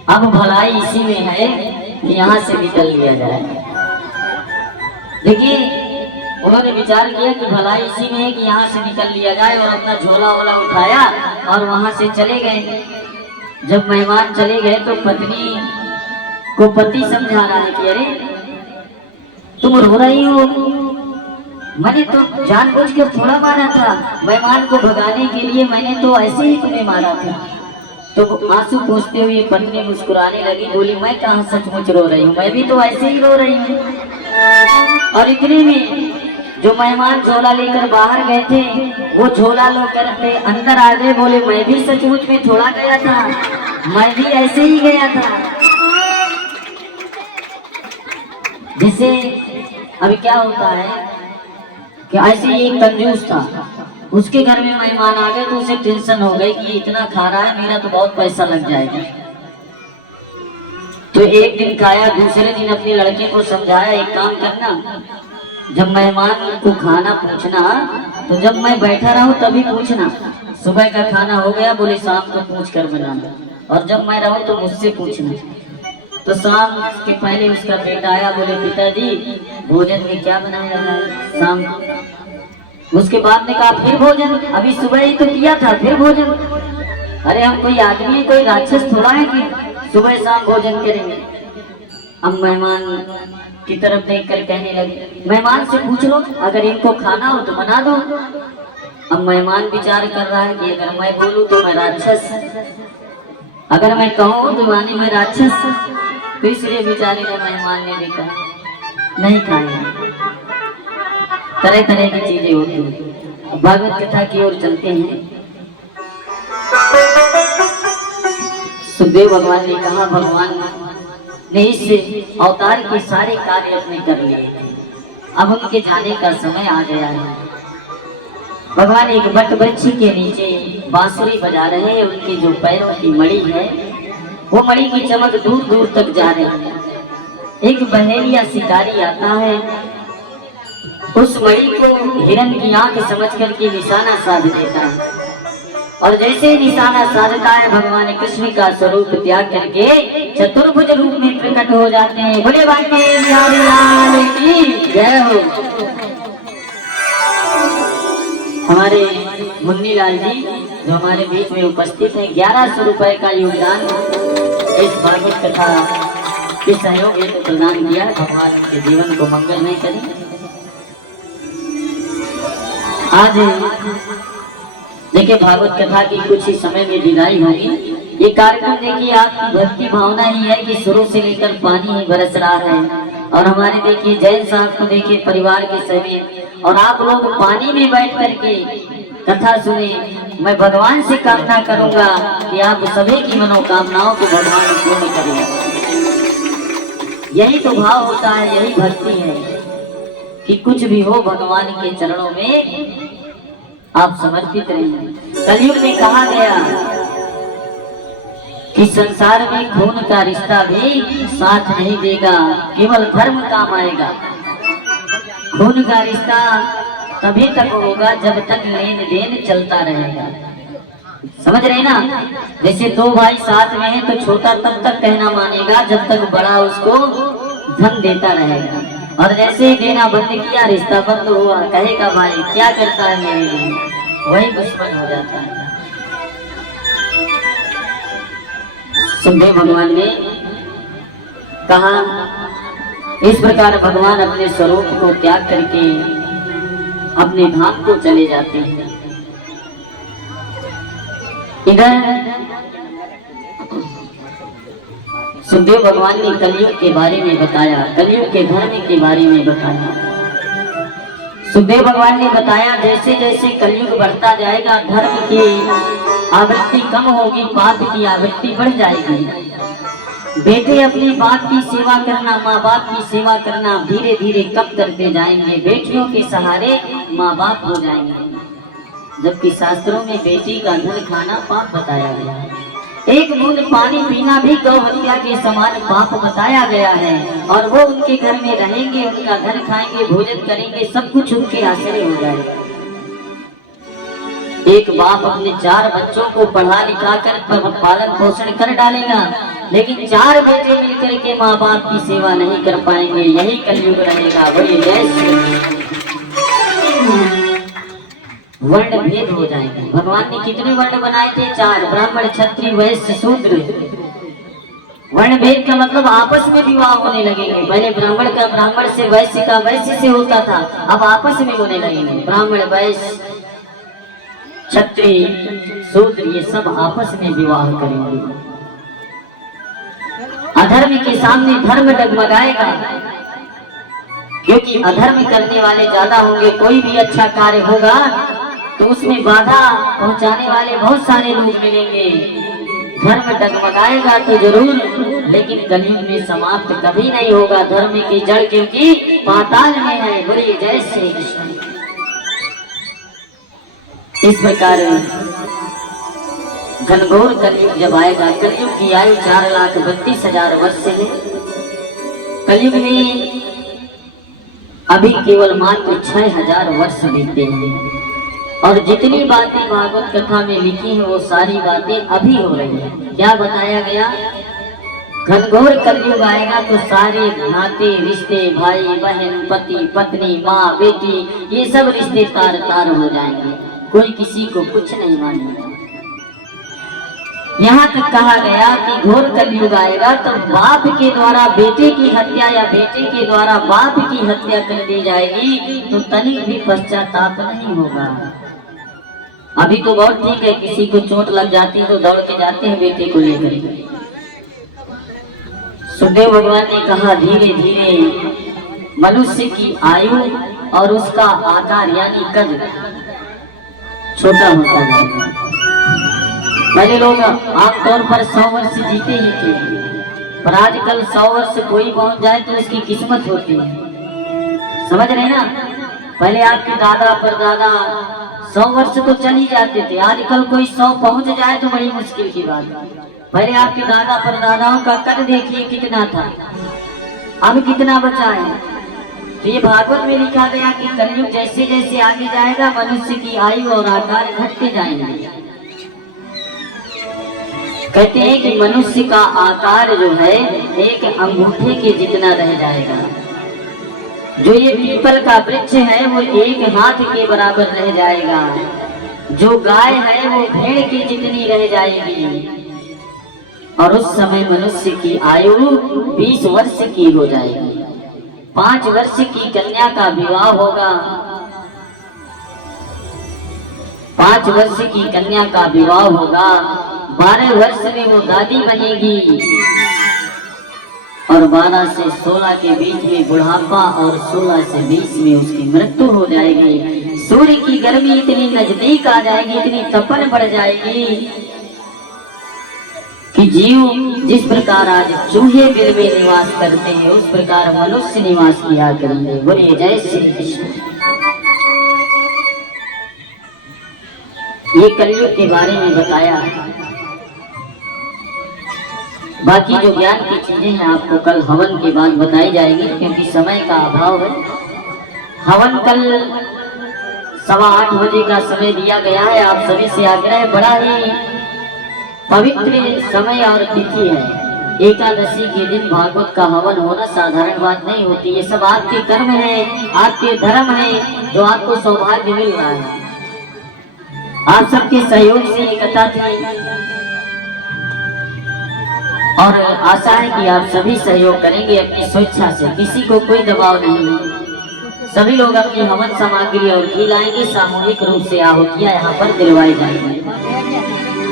अब भलाई इसी में है कि यहाँ से निकल लिया जाए। देखिए उन्होंने विचार किया कि भलाई इसी में है कि यहाँ से निकल लिया जाए, और अपना झोला वोला उठाया और वहां से चले गए। जब मेहमान चले गए तो पत्नी को पति समझा रहा है कि अरे तुम रो रही हो, मैंने तो जानबूझकर थोड़ा मारा था, मेहमान को भगाने के लिए मैंने तो ऐसे ही तुम्हें मारा था। तो आंसू पोंछते हुए पत्नी मुस्कुराने लगी, बोली मैं कहाँ सचमुच रो रही हूँ, मैं भी तो ऐसे ही रो रही हूँ। और इतने में जो मेहमान झोला लेकर बाहर गए थे, वो झोला लेकर अपने अंदर आ गए, बोले मैं भी सचमुच में थोड़ा गया था, मैं भी ऐसे ही गया था। जैसे अभी क्या होता है कि ऐसे ही एक कंजूस था, उसके घर में मेहमान आ गए तो उसे टेंशन हो गई कि इतना खा रहा है, मेरा तो बहुत पैसा लग जाएगा। तो एक दिन खाया, दूसरे दिन अपने लड़के को समझाया, एक काम करना, जब मेहमान को खाना पूछना तो जब मैं बैठा रहूं तभी पूछना, सुबह का खाना हो गया, बोले शाम को पूछ कर बनाना, और जब मैं रहूं तो मुझसे पूछना। तो शाम के पहले उसका बेटा आया, बोले पिताजी भोजन में क्या बनाया है शाम को? उसके बाद ने कहा फिर भोजन, अभी सुबह ही तो किया था, फिर भोजन? अरे हम कोई आदमी है, कोई राक्षस थोड़ा है कि सुबह शाम भोजन करेंगे। अब मेहमान की तरफ देख कर कहने लगे, मेहमान से पूछ लो, अगर इनको खाना हो तो बना दो। अब मेहमान विचार कर रहा है कि अगर मैं बोलूं तो मैं राक्षस, अगर मैं कहूँ तो मानी मैं राक्षस, तो इसलिए बेचारे ने मेहमान ने भी कहा नहीं खाएंगे। तरह तरह की चीजें होती हैं। भागवत कथा की ओर चलते हैं। सुखदेव भगवान ने कहा, भगवान ने इस अवतार के सारे कार्य अपने कर लिए, अब उनके जाने का समय आ गया है। भगवान एक वट वृक्ष के नीचे बांसुरी बजा रहे हैं, उनके जो पैरों की मणि है वो मणि की चमक दूर दूर तक जा रही है। एक बहेलिया शिकारी आता है, उस मणि को हिरण की आंख समझ करके निशाना साध देता है, और जैसे निशाना साधता है भगवान कृष्ण का स्वरूप त्याग करके चतुर्भुज रूप में प्रकट हो जाते हैं। बोले बांके बिहारी लाल की जय हो। हमारे मुन्नी लाल जी जो हमारे बीच में उपस्थित हैं, 1100 रुपए का योगदान इस भागवत कथा के सहयोग हेतु प्रदान किया। भगवान के जीवन को मंगल नहीं करें। आज देखिए भागवत कथा की कुछ ही समय में विदाई होगी। ये कार्यक्रम देखिए आपकी भक्ति भावना ही है कि शुरू से लेकर पानी ही बरस रहा है, और हमारे देखिए जैन साहब को देखिए परिवार के सभी, और आप लोग पानी में बैठ करके कथा सुने, मैं भगवान से कामना करूंगा कि आप सभी की मनोकामनाओं को भगवान पूर्ण करें। यही तो भाव होता है, यही भक्ति है कि कुछ भी हो भगवान के चरणों में आप समर्पित रहिए। कलयुग में कहा गया कि संसार में खून का रिश्ता भी साथ नहीं देगा, केवल धर्म काम आएगा। खून का रिश्ता तभी तक होगा जब तक लेन देन चलता रहेगा। समझ रहे ना? जैसे दो भाई साथ में हैं तो छोटा तब तक कहना मानेगा जब तक बड़ा उसको धन देता रहेगा, और जैसे ही देना बंद किया रिश्ता बंद हुआ, कहेगा भाई क्या करता है मेरे लिए, वही दुश्मन हो जाता है। सुखदेव भगवान ने कहा इस प्रकार भगवान अपने स्वरूप को त्याग करके अपने धाम को चले जाते हैं। इधर सुखदेव भगवान ने कलयुग के बारे में बताया, कलयुग के धर्म के बारे में बताया। सुखदेव भगवान ने बताया जैसे जैसे कलयुग बढ़ता जाएगा धर्म की आवृत्ति कम होगी, पाप की आवृत्ति बढ़ जाएगी। बेटे अपने बाप की सेवा करना, माँ बाप की सेवा करना धीरे धीरे कम करते जाएंगे। बेटियों के सहारे माँ बाप हो जाएंगे, जबकि शास्त्रों में बेटी का धन खाना पाप बताया गया है। एक बूंद पानी पीना भी गौ हत्या के समान पाप बताया गया है। और वो उनके घर में रहेंगे, उनका धन खाएंगे, भोजन करेंगे, सब कुछ उनके आश्रय हो जाएगा। एक बाप अपने 4 बच्चों को पढ़ा लिखा कर पालन पोषण कर डालेगा, लेकिन 4 बेटे मिलकर के माँ बाप की सेवा नहीं कर पाएंगे। यही कलयुग रहेगा। बड़ी जैसे वर्ण भेद हो जाएगा। भगवान ने कितने वर्ण बनाए थे? 4, ब्राह्मण क्षत्रिय वैश्य शूद्र। वर्ण भेद का मतलब आपस में विवाह होने लगेंगे। पहले ब्राह्मण का ब्राह्मण से, वैश्य का वैश्य से होता था, अब आपस में होने लगेंगे। ब्राह्मण वैश्य क्षत्रिय शूद्र ये सब आपस में विवाह करेंगे। अधर्म के सामने धर्म डगमगाएगा, क्योंकि अधर्म करने वाले ज्यादा होंगे। कोई भी अच्छा कार्य होगा तो उसमें बाधा पहुंचाने वाले बहुत सारे लोग मिलेंगे। धर्म डगमगाएगा तो जरूर, लेकिन कलयुग में समाप्त कभी नहीं होगा धर्म की जड़, क्योंकि पाताल में है। बोलिए जय श्री कृष्ण। इस प्रकार घनघोर कलयुग जब आएगा, कलयुग की आयु 4,32,000 वर्ष है। कलयुग में अभी केवल मात्र 6,000 वर्ष बीते हैं, और जितनी बातें भागवत कथा में लिखी हैं वो सारी बातें अभी हो रही हैं। क्या बताया गया? घनघोर कलयुग आएगा तो सारे नाते रिश्ते, भाई बहन, पति पत्नी, माँ बेटी, ये सब रिश्ते तार तार हो जाएंगे। कोई किसी को कुछ नहीं मानेगा। यहाँ तक कहा गया कि घोर कलयुग आएगा तो बाप के द्वारा बेटे की हत्या या बेटे के द्वारा बाप की हत्या कर दी जाएगी, तो तनिक भी पश्चाताप नहीं होगा। अभी तो बहुत ठीक है, किसी को चोट लग जाती है तो दौड़ के जाते हैं बेटे को लेकर। सुखदेव भगवान ने कहा धीरे धीरे मनुष्य की आयु और उसका आकार यानी कद छोटा होता जाएगा। पहले लोग आमतौर पर 100 वर्ष जीते ही थे, पर आजकल 100 वर्ष कोई पहुंच जाए तो उसकी किस्मत होती है। समझ रहे ना? पहले आपके दादा परदादा 100 वर्ष तो चल ही जाते थे, आजकल कोई 100 पहुंच जाए तो बड़ी मुश्किल की बात है। पहले आपके दादा परदादाओं का कद देखिए कितना था, अब कितना बचा है। तो ये भागवत में लिखा गया कि कलयुग जैसे जैसे आगे जाएगा मनुष्य की आयु और आकार घटते जाएंगे। कहते हैं कि मनुष्य का आकार जो है एक अंगूठे के जितना रह जाएगा। जो ये पीपल का वृक्ष है वो 1 हाथ के बराबर रह जाएगा। जो गाय है वो भेड़ की जितनी रह जाएगी। और उस समय मनुष्य की आयु 20 वर्ष की हो जाएगी। 5 वर्ष की कन्या का विवाह होगा। 5 वर्ष की कन्या का विवाह होगा। 12 वर्ष में वो दादी बनेगी, और 12 से 16 के बीच में बुढ़ापा, और 16 से 20 में उसकी मृत्यु हो जाएगी। सूर्य की गर्मी इतनी नजदीक आ जाएगी, इतनी तपन बढ़ जाएगी कि जीव जिस प्रकार आज चूहे बिल में निवास करते हैं उस प्रकार मनुष्य निवास किया करेंगे। बोलिए जय श्री कृष्ण। ये कलयुग के बारे में बताया। बाकी जो ज्ञान की चीजें हैं आपको कल हवन के बाद बताई जाएगी, क्योंकि समय का अभाव है। हवन कल 8:15 बजे का समय दिया गया है। आप सभी से आग्रह, बड़ा ही पवित्र समय और तिथि है। एकादशी के दिन भागवत का हवन होना साधारण बात नहीं होती। ये सब आपके कर्म है, आपके धर्म है, जो आपको सौभाग्य मिल रहा है। आप सबके सहयोग से ये कथा थी और आशा है कि आप सभी सहयोग करेंगे अपनी स्वेच्छा से, किसी को कोई दबाव नहीं है। सभी लोग अपनी हवन सामग्री और घी लाएंगे। सामूहिक रूप से आहुतियां यहाँ पर दिलवाई जाएंगी।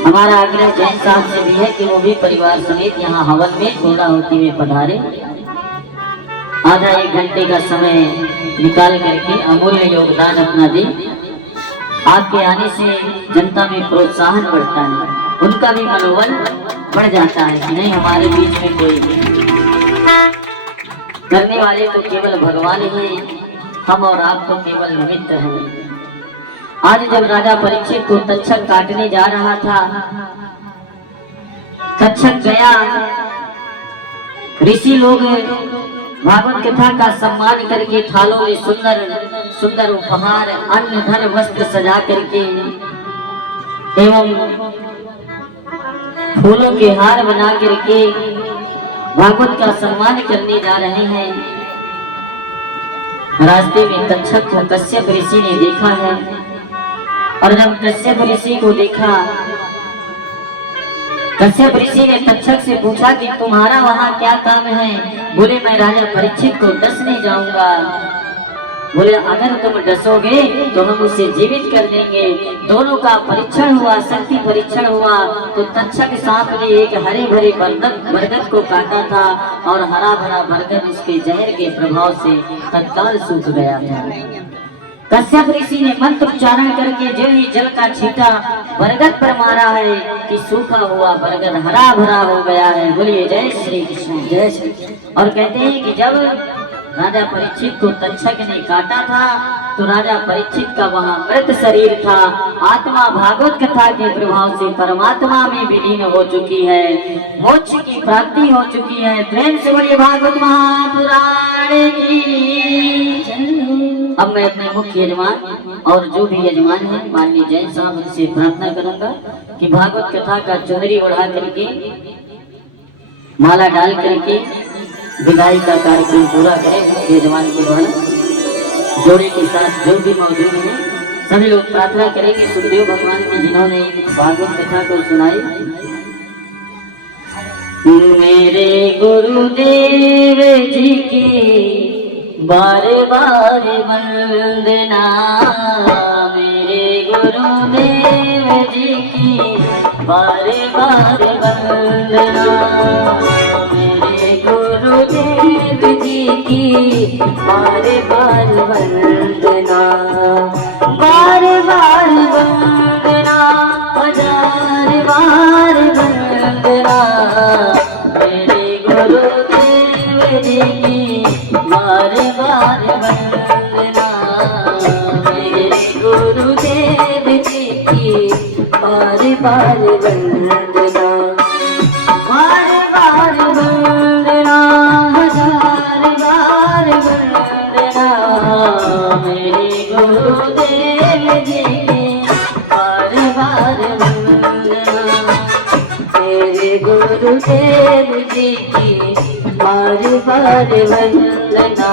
हमारा आग्रह जैन साहब से भी है कि वो भी परिवार समेत यहाँ हवन में पूर्ण आहुति में पधारे। आधा 1 घंटे का समय निकाल करके अमूल्य योगदान अपना दें। आपके आने से जनता में प्रोत्साहन बढ़ता है, उनका भी मनोबल बढ़ जाता है कि नहीं हमारे बीच में कोई करने वाले तो केवल भगवान ही, हम और आप तो केवल निमित्त हैं। आज जब राजा परीक्षित को तक्षक काटने जा रहा था, तक्षक गया, ऋषि लोग भागवत कथा का सम्मान करके थालों में सुंदर सुंदर उपहार, अन्न, धन, वस्त्र सजा करके एवं फूलों के हार बना करके भागवत का सम्मान करने जा रहे हैं। रास्ते में तक्षक को कश्यप ऋषि ने देखा है और जब कश्यप ऋषि को देखा, कश्यप ऋषि ने तक्षक से पूछा कि तुम्हारा वहाँ क्या काम है? बोले मैं राजा परीक्षित को डसने जाऊंगा। बोले अगर तुम डसोगे तो हम उसे जीवित कर देंगे। दोनों का परीक्षण हुआ, शक्ति परीक्षण हुआ। तो तक्षक सांप ने एक हरे भरे बरगद को काटा था और हरा भरा बरगद उसके जहर के प्रभाव से तत्काल सूख गया था। कश्यप ऋषि ने मंत्र उच्चारण करके जो ही जल का छींटा बरगद पर मारा है कि सूखा हुआ बरगद हरा भरा हो गया है। बोलिए जय श्री कृष्ण, जय श्री कृष्ण। और कहते हैं कि जब राजा परीक्षित को तक्षक ने काटा था तो राजा परीक्षित का वहाँ मृत शरीर था। आत्मा भागवत कथा के प्रभाव से परमात्मा में विलीन हो चुकी है, मोक्ष की प्राप्ति हो चुकी है। प्रेम से बोलिए भागवत महापुराण की। अब मैं अपने मुख्य यजमान और जो भी यजमान है माननीय जैन साहब, उनसे प्रार्थना करूंगा कि भागवत कथा का चुनरी उड़ा करके माला डाल करके विदाई का कार्यक्रम पूरा करें। यजमान के द्वारा जोड़े के साथ जो भी मौजूद हैं सभी लोग प्रार्थना करेंगे सुखदेव भगवान की, जिन्होंने भागवत कथा को सुनाई। मेरे गुरुदेव जी की बार बार वंदना, मेरे गुरुदेव जी की बार बार वंदना, मेरे गुरुदेव जी की बार बार वंदना, बार बार वंदना, 1000 बार वंदना, मेरे गुरुदेव जी की बार बार वंदना, मेरे गुरुदेव जी की बार बार वंदना, बार बार वंदना, 1000 बार वंदना, मेरे गुरुदेव जी की बार बार वंदना, मेरे गुरुदेव जी की बार बार वंदना।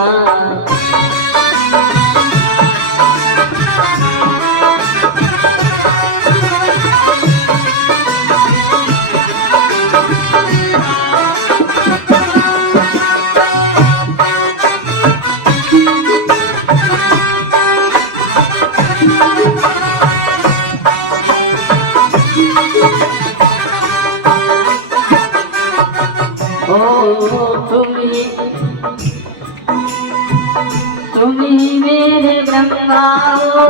तुम ही मेरे ब्रह्मा हो,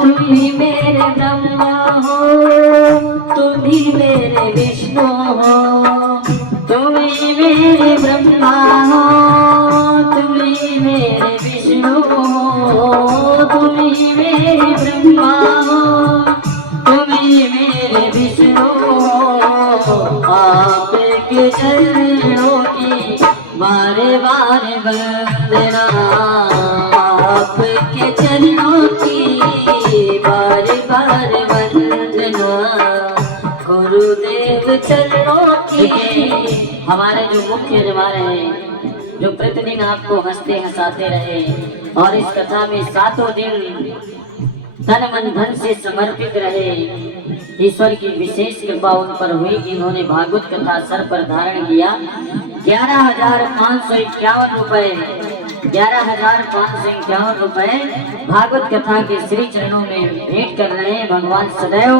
तुम ही मेरे ब्रह्मा हो, तुम ही मेरे विष्णु हो, तुम ही मेरे ब्रह्मा हो, तुम ही मेरे विष्णु हो, तुम ही मेरे ब्रह्मा हो, तुम ही मेरे विष्णु हो। आपके चरणों की बारे बारे वंदना, आपके चरणों की बारे बारे वंदना, गुरुदेव चरणों की। हमारे जो मुख्य जवान हैं, जो प्रतिदिन आपको हंसते हंसाते रहे और इस कथा में 7 दिन तन मन धन से समर्पित रहे, ईश्वर की विशेष कृपा उन पर हुई कि उन्होंने भागवत कथा सर पर धारण किया। 11,551 रुपए, 11,551 रुपए भागवत कथा के श्री चरणों में भेंट कर रहे हैं। भगवान सदैव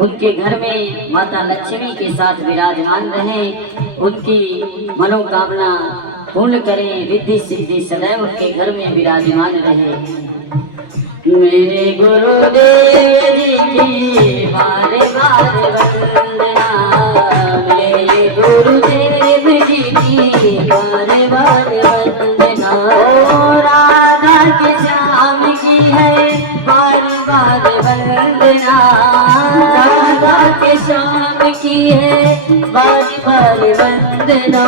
उनके घर में माता लक्ष्मी के साथ विराजमान रहे, उनकी मनोकामना पूर्ण करें, रिद्धि सिद्धि सदैव उनके घर में विराजमान रहे। मेरे गुरुदेव जी की बारे बारे वंदना, मेरे गुरुदेव जी की बारे बारे वंदना। राधा के श्याम की है बारे बारे वंदना, राधा के श्याम की है बारे बारे वंदना।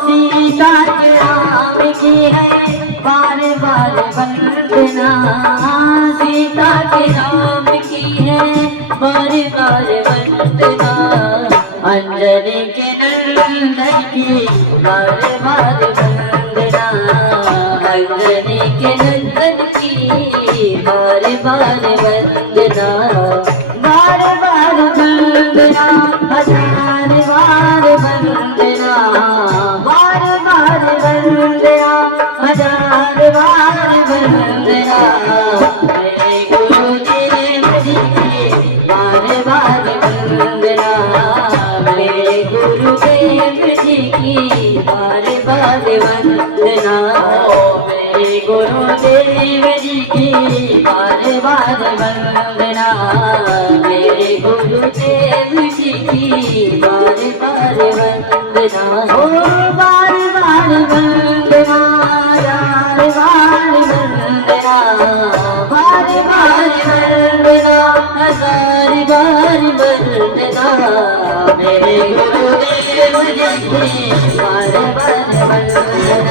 सीता के राम की है बारे बारे वंदना, सीता के राम की है बारे बारे वंदना। अंजनी के नंदन की बारे बारे वंदना, अंजनी के नंदन की बारे बारे वंदना। बारे बारे वंदना, हजार बार वंदना, बारे बारे वंदना, हजार बार वंदना। मेरे गुरुदेव जी की बारे बारे वंदना, मेरे गुरुदेव जी की बारे बारे वंदना, मेरे गुरुदेव जी की बारे बारे वंदना, मेरे गुरुदेव जी की बारे बारे वंदना। ओ बारे बारे वंदना, बारे बारे वंदना, बारे बारे वंदना, हजार बार वंदना। मेरे गुरुदेव जी की बारे बारे वंदना,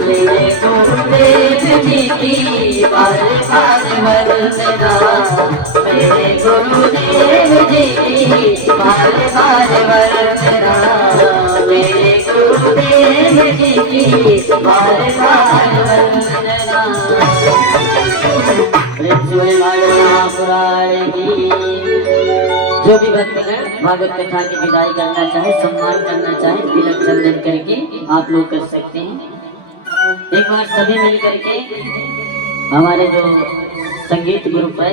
मेरे गुरुदेव जी की बारे बारे वंदना, मेरे गुरुदेव जी की बारे बारे वंदना, मेरे गुरुदेव जी की बारे बारे वंदना। जो भी भक्तगण भागवत कथा की विदाई करना चाहे, सम्मान करना चाहे, तिलक चंदन करके आप लोग कर सकते हैं। एक बार सभी मिल करके हमारे जो संगीत ग्रुप है,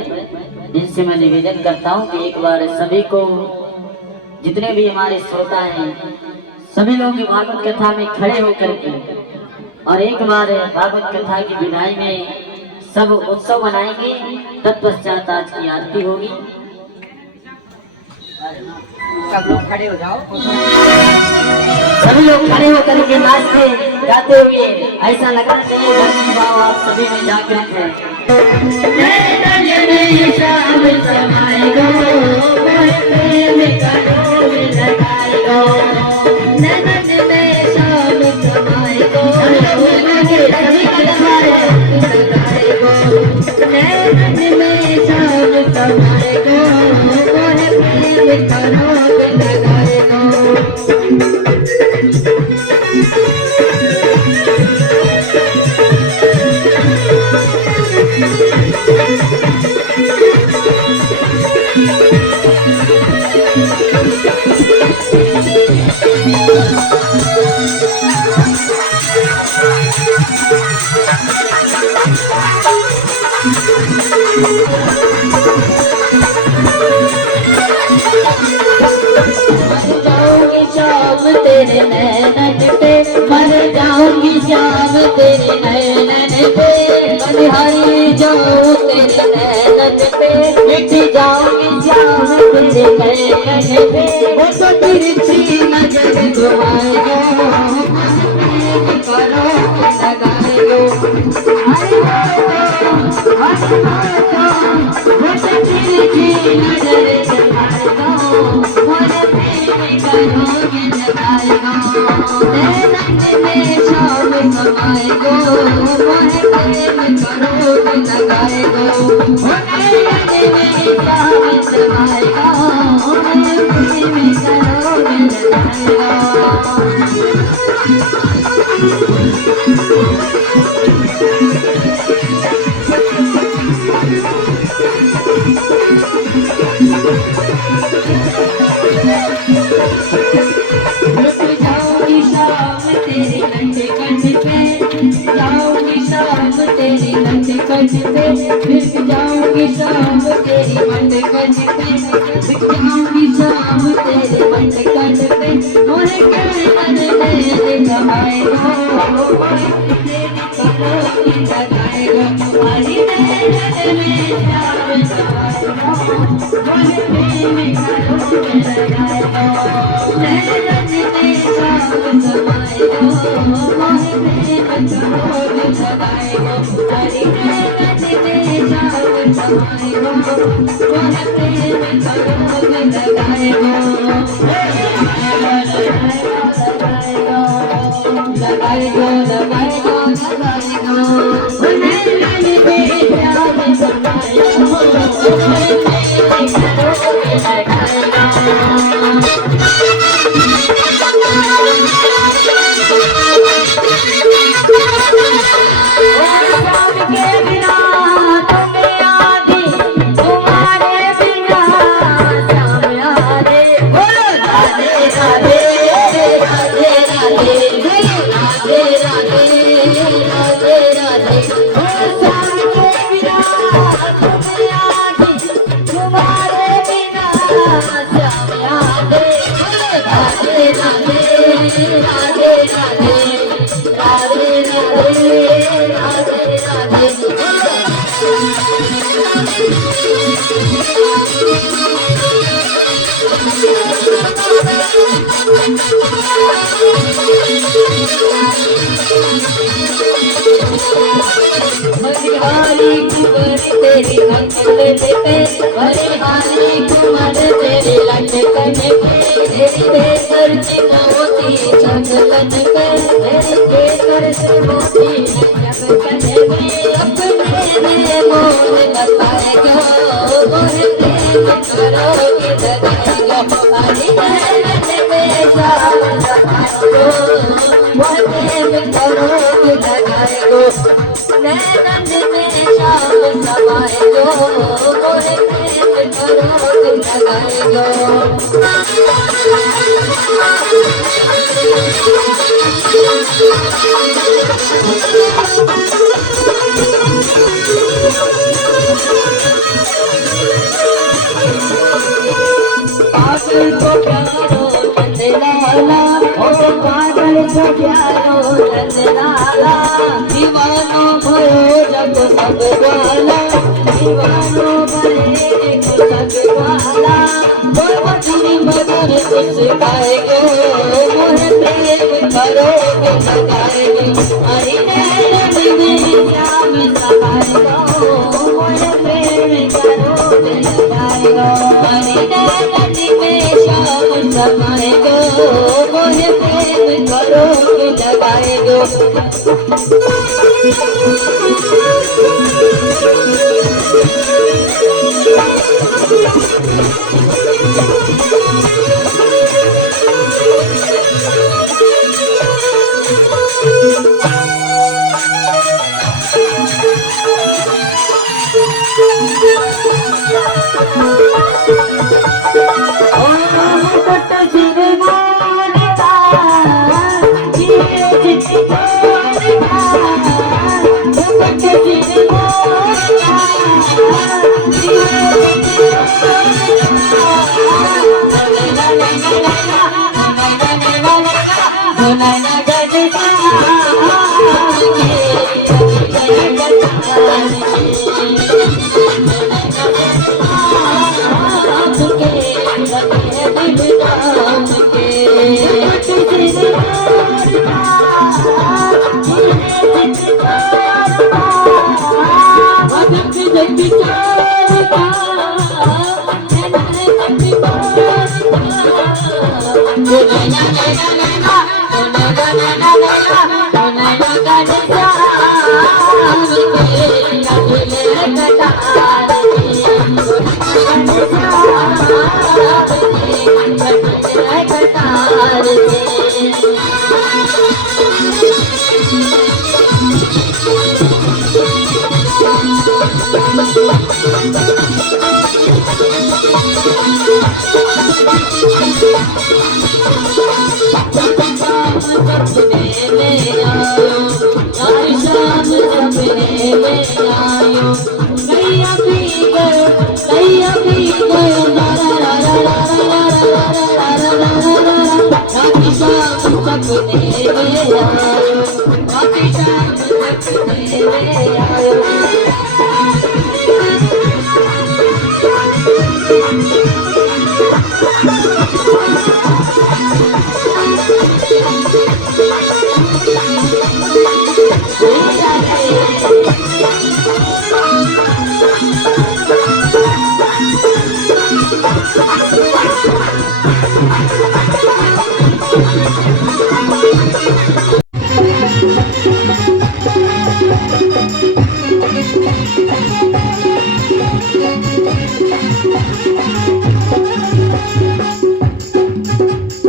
इनसे मैं निवेदन करता हूँ कि एक बार सभी को, जितने भी हमारे श्रोता हैं, सभी लोग भागवत कथा में खड़े होकर के और एक बार भागवत कथा की विदाई में सब उत्सव मनाएंगे। तत्पश्चात आज की आरती होगी। सब लोग खड़े हो जाओ। सभी लोग खड़े होकर के नाचते गाते हुए ऐसा लगना चाहिए भक्ति भाव आप सभी में जागृत है। शाम समाएगो, प्रेम का डोर लगाएगो, नैनन में शाम समाएगो, सभी लगाएगो, नैनन में शाम समाएगो, प्रेम का डोर लगाएगो। Thank you. तेरे कहने पे वो तो तिरछी नजर घुमाएगा करो लगाए दो अरे वो तो तिरछी नजर घुमाएगा मोरे प्रेम करोगे लगाएगा तेरे रंग में शाम समाएगा मोरे प्रेम करोगे लगाएगा मोरे रंग में शाम समाएगा मोरे प्रेम करोगे लगाएगा जाऊंगी शाम तेरी लंडे कंठ पे जाऊंगी शाम तेरी लंडे कंठ पे फिर जाऊंगी शाम तेरी मंडे कंठ पे फिर जाऊंगी शाम तेरी मंडे कंठ पे मोरे कहने में दिखाएगा मोरे तेरी करोगी लगाएगा हरी नैन में शाम समाएगा मोरे प्रेम करोगे लगाएगा नैन में शाम समाएगा मोरे प्रेम करोगे लगाएगा हरी नैन में शाम समाएगा मोरे प्रेम करोगे लगाएगा लगाएगा लगाएगा लगाएगा नैन में शाम समाएगा मोरे प्रेम करोगे लगाएगा के बिना तुम्हें आदि तुम्हारे बिना श्याम यादे राधे राधे राधे राधे राधे राधे राधे राधे श्याम के बिना तुम्हें आदि तुम्हारे बिना श्याम यादे राधे राधे राधे राधे राधे राधे हरिहारी कुंवर तेरी लटकने पे हरिहारी कुंवर तेरी लटकने पे तेरी बेसर की मोती जगलन पे तेरी बेसर से मोती जगलन पे अपने में मोल लगाएगा मोरे प्रेम करोगे लगाएगा हरी नैन में शाम समाएगा मोरे प्रेम करोगे लगाएगा नैन में शाम समाएगा मोरे प्रेम करोगे लगाएगा पागल को प्यारो चंदलाला ओ पागल को प्यारो चंदलाला दीवानो भयो जग सब ग्वाला दीवानो भरे सब ग्वाला बोल बजनी बजर कुछ गाएगो मोहे प्रेम करोगे लगाएगो हरी नैन में श्याम समाएगा मोहे प्रेम करोगे लगाएगा हरी नैन में शाम समाएगा मोहे प्रेम करोगे लगाएगा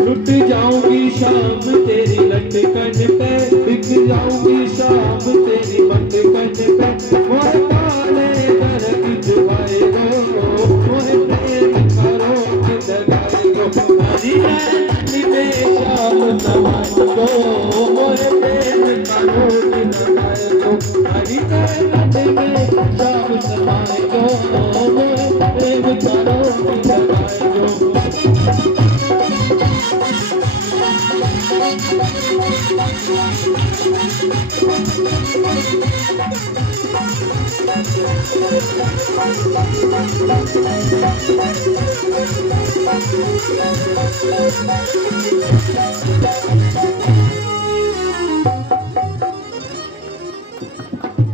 लुट जाऊंगी शाम तेरी लटकन पे, बिक जाऊंगी शाम तेरी मटकन पे। मोहे काले दरक जुबाए दो, मोहे प्रेम करो लगाए दो। हरी नैनी में शाम समाए दो, मोहे प्रेम करो लगाए दो। हरी नैनी में शाम समाए दो, मोहे प्रेम करो लगाए दो।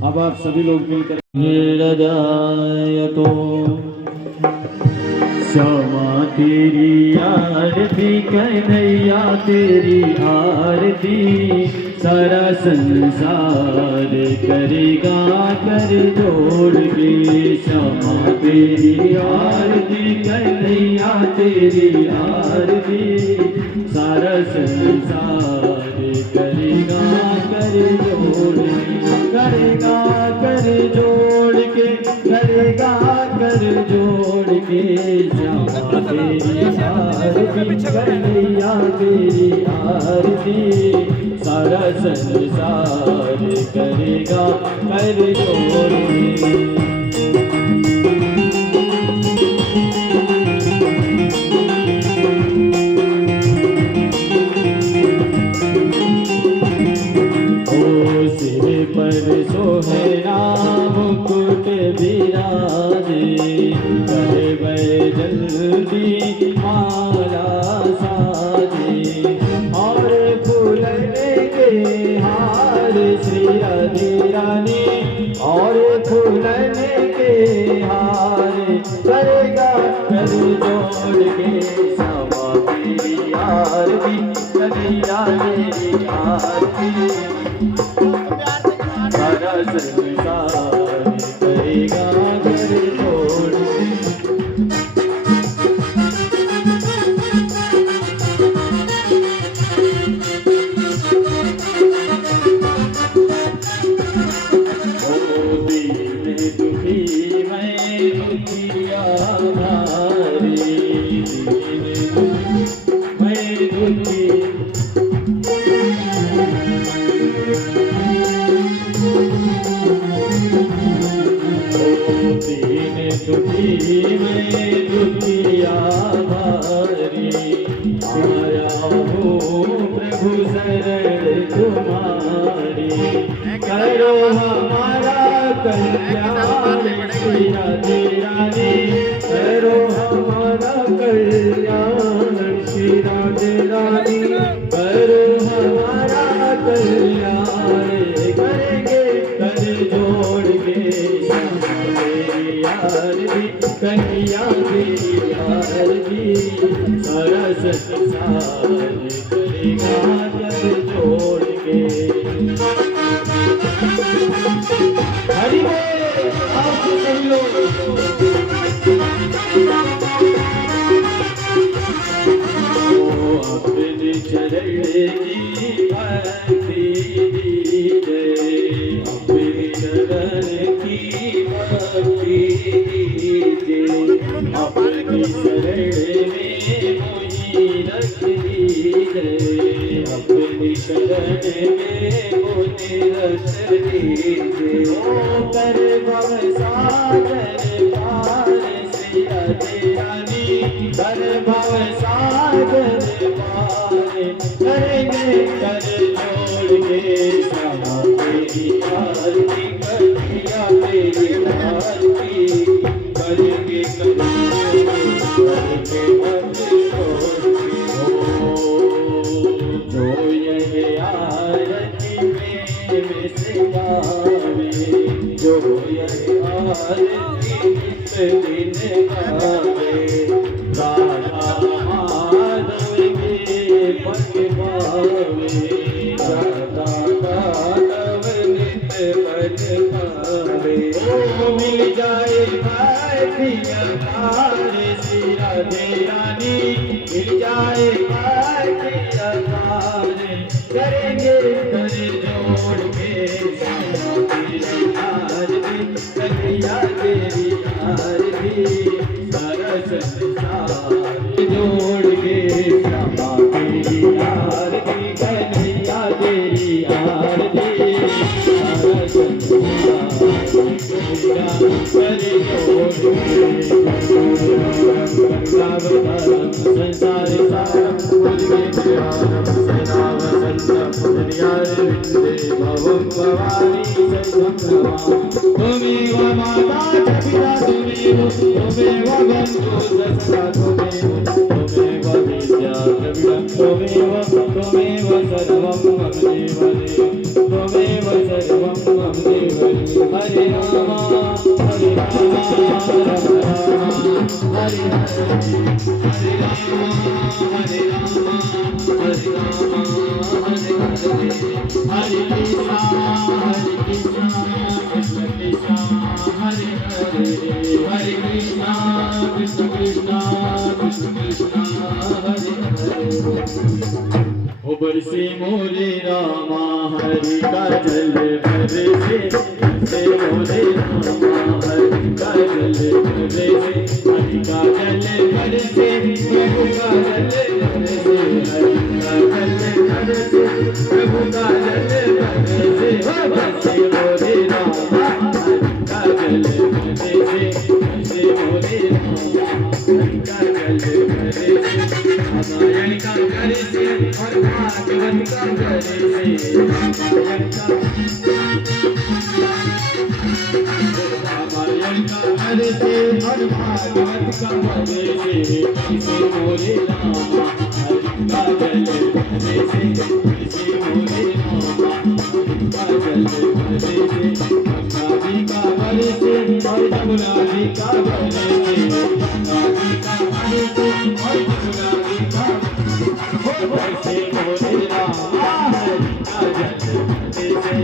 अब आप सभी लोग मिलकर तो श्यामा तेरी आरती कन्हैया तेरी आरती, सारा संसार करेगा कर जोड़ के। श्यामा तेरी आरती कन्हैया तेरी आरती, सारा संसार करेगा कर जोड़ के, करेगा कर जोड़ के, करेगा कर जोड़ के। श्यामा तेरी आरती कन्हैया तेरी आरती, सारा संसार करेगा कर जोड़ के। सोहरा मुकुट विराजे, करे जल्दी माला साजे। और फूलने के हार श्री राधे रानी, और फूलने के हार करेगा कर जोड़ के। श्यामा तेरी आरती कन्हैया तेरी आरती, सारा संसार करेगा कर जोड़ के। ओ दीन दुखी मैं दुखिया भारी, दीन दुखी मैं दुखी। दीन दुखी मैं दुखिया भारी, आया हो प्रभु शरण तुम्हारी। करो हमारा कल्याण श्री राधे रानी, करो हमारा कल्याण श्री राधे रानी, करो हमारा कल्याण करेंगे कर जोड़ के। श्यामा तेरी आरती कन्हैया तेरी आरती सारा संसार करेगा जब जोड़ के। हरि बोल आप सभी लोग। अपने चरण की भक्ति दीजिए, अपने चरण की भक्ति दीजिए, अपने शरण में मोहि रख दीजिए, अपने शरण में मोहि रख दीजिए। ओ कर भव सागर पार सिया दयानी, कर भव सागर पार करेंगे कर जोड़ के श्यामा तेरी आरती कन्हैया तेरी आरती करेंगे कर करेंगे हाथ जोड़ के। जो यह आरती में से गावे, जो यह आरती नित दिन गावे, राधा माधव के पग पावे, राधा माधव नित पग पावे। ओ मिल जाए भातिया तारे सिया दयानी, मिल जाए भातिया तारे करेंगे कर जोड़ के श्यामा तेरी आरती कन्हैया तेरी आरती सारा संसार जोड़ के श्यामा तेरी आरती कन्हैया तेरी आरती सारा संसार कर जोड़ के। संसार सारम भवम भवानी तुमेव माता पिता तुमेव बंधु सखा तुमेव विद्या द्रविणं तुमेव सर्वं मम देवदेव तुमेव सर्वं मम देवदेव। हरे राम हरे राम राम राम हरे हरे, हरे राम हरे राम हरे राम हरे हरे, हरे कृष्णा कृष्ण कृष्ण हरे हरे, हरे कृष्ण कृष्ण कृष्ण हरे हरे। ओ बरसे मोरे रामा हरि का जल बरसे, मोरे रामा हरि का जल बरसे, हरि का जल बरसे, प्रभु का जल बरसे, हरि का जल बरसे, प्रभु का जल बरसे। ओ बरसे मोरे रामा हरि का जल बरसे, बरसे मोरे रामा हरि का जल बरसे, नारायण का बरसे और भागवत का बरसे, नारायण का बरसे और भागवत का बरसे, बरसे मोरे रामा हरि का जल बरसे, बरसे मोरे रामा हरि का जल बरसे, गंगा जी का बरसे और यमुना जी का बरसे, गंगा जी का बरसे और यमुना जी का बरसे मोरे रामा हरि का जल बरसे,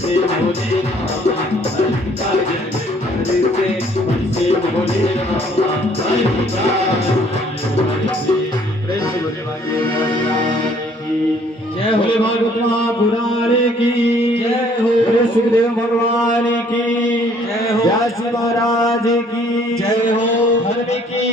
से मोरे रामा हरि का जल बरसे, बरसे मोरे रामा हरि का जल बरसे। प्रेम बोले जय हो, भोले भागवत महापुराण की जय हो, सुखदेव भगवान की जय हो, व्यास महाराज की जय हो, धर्म की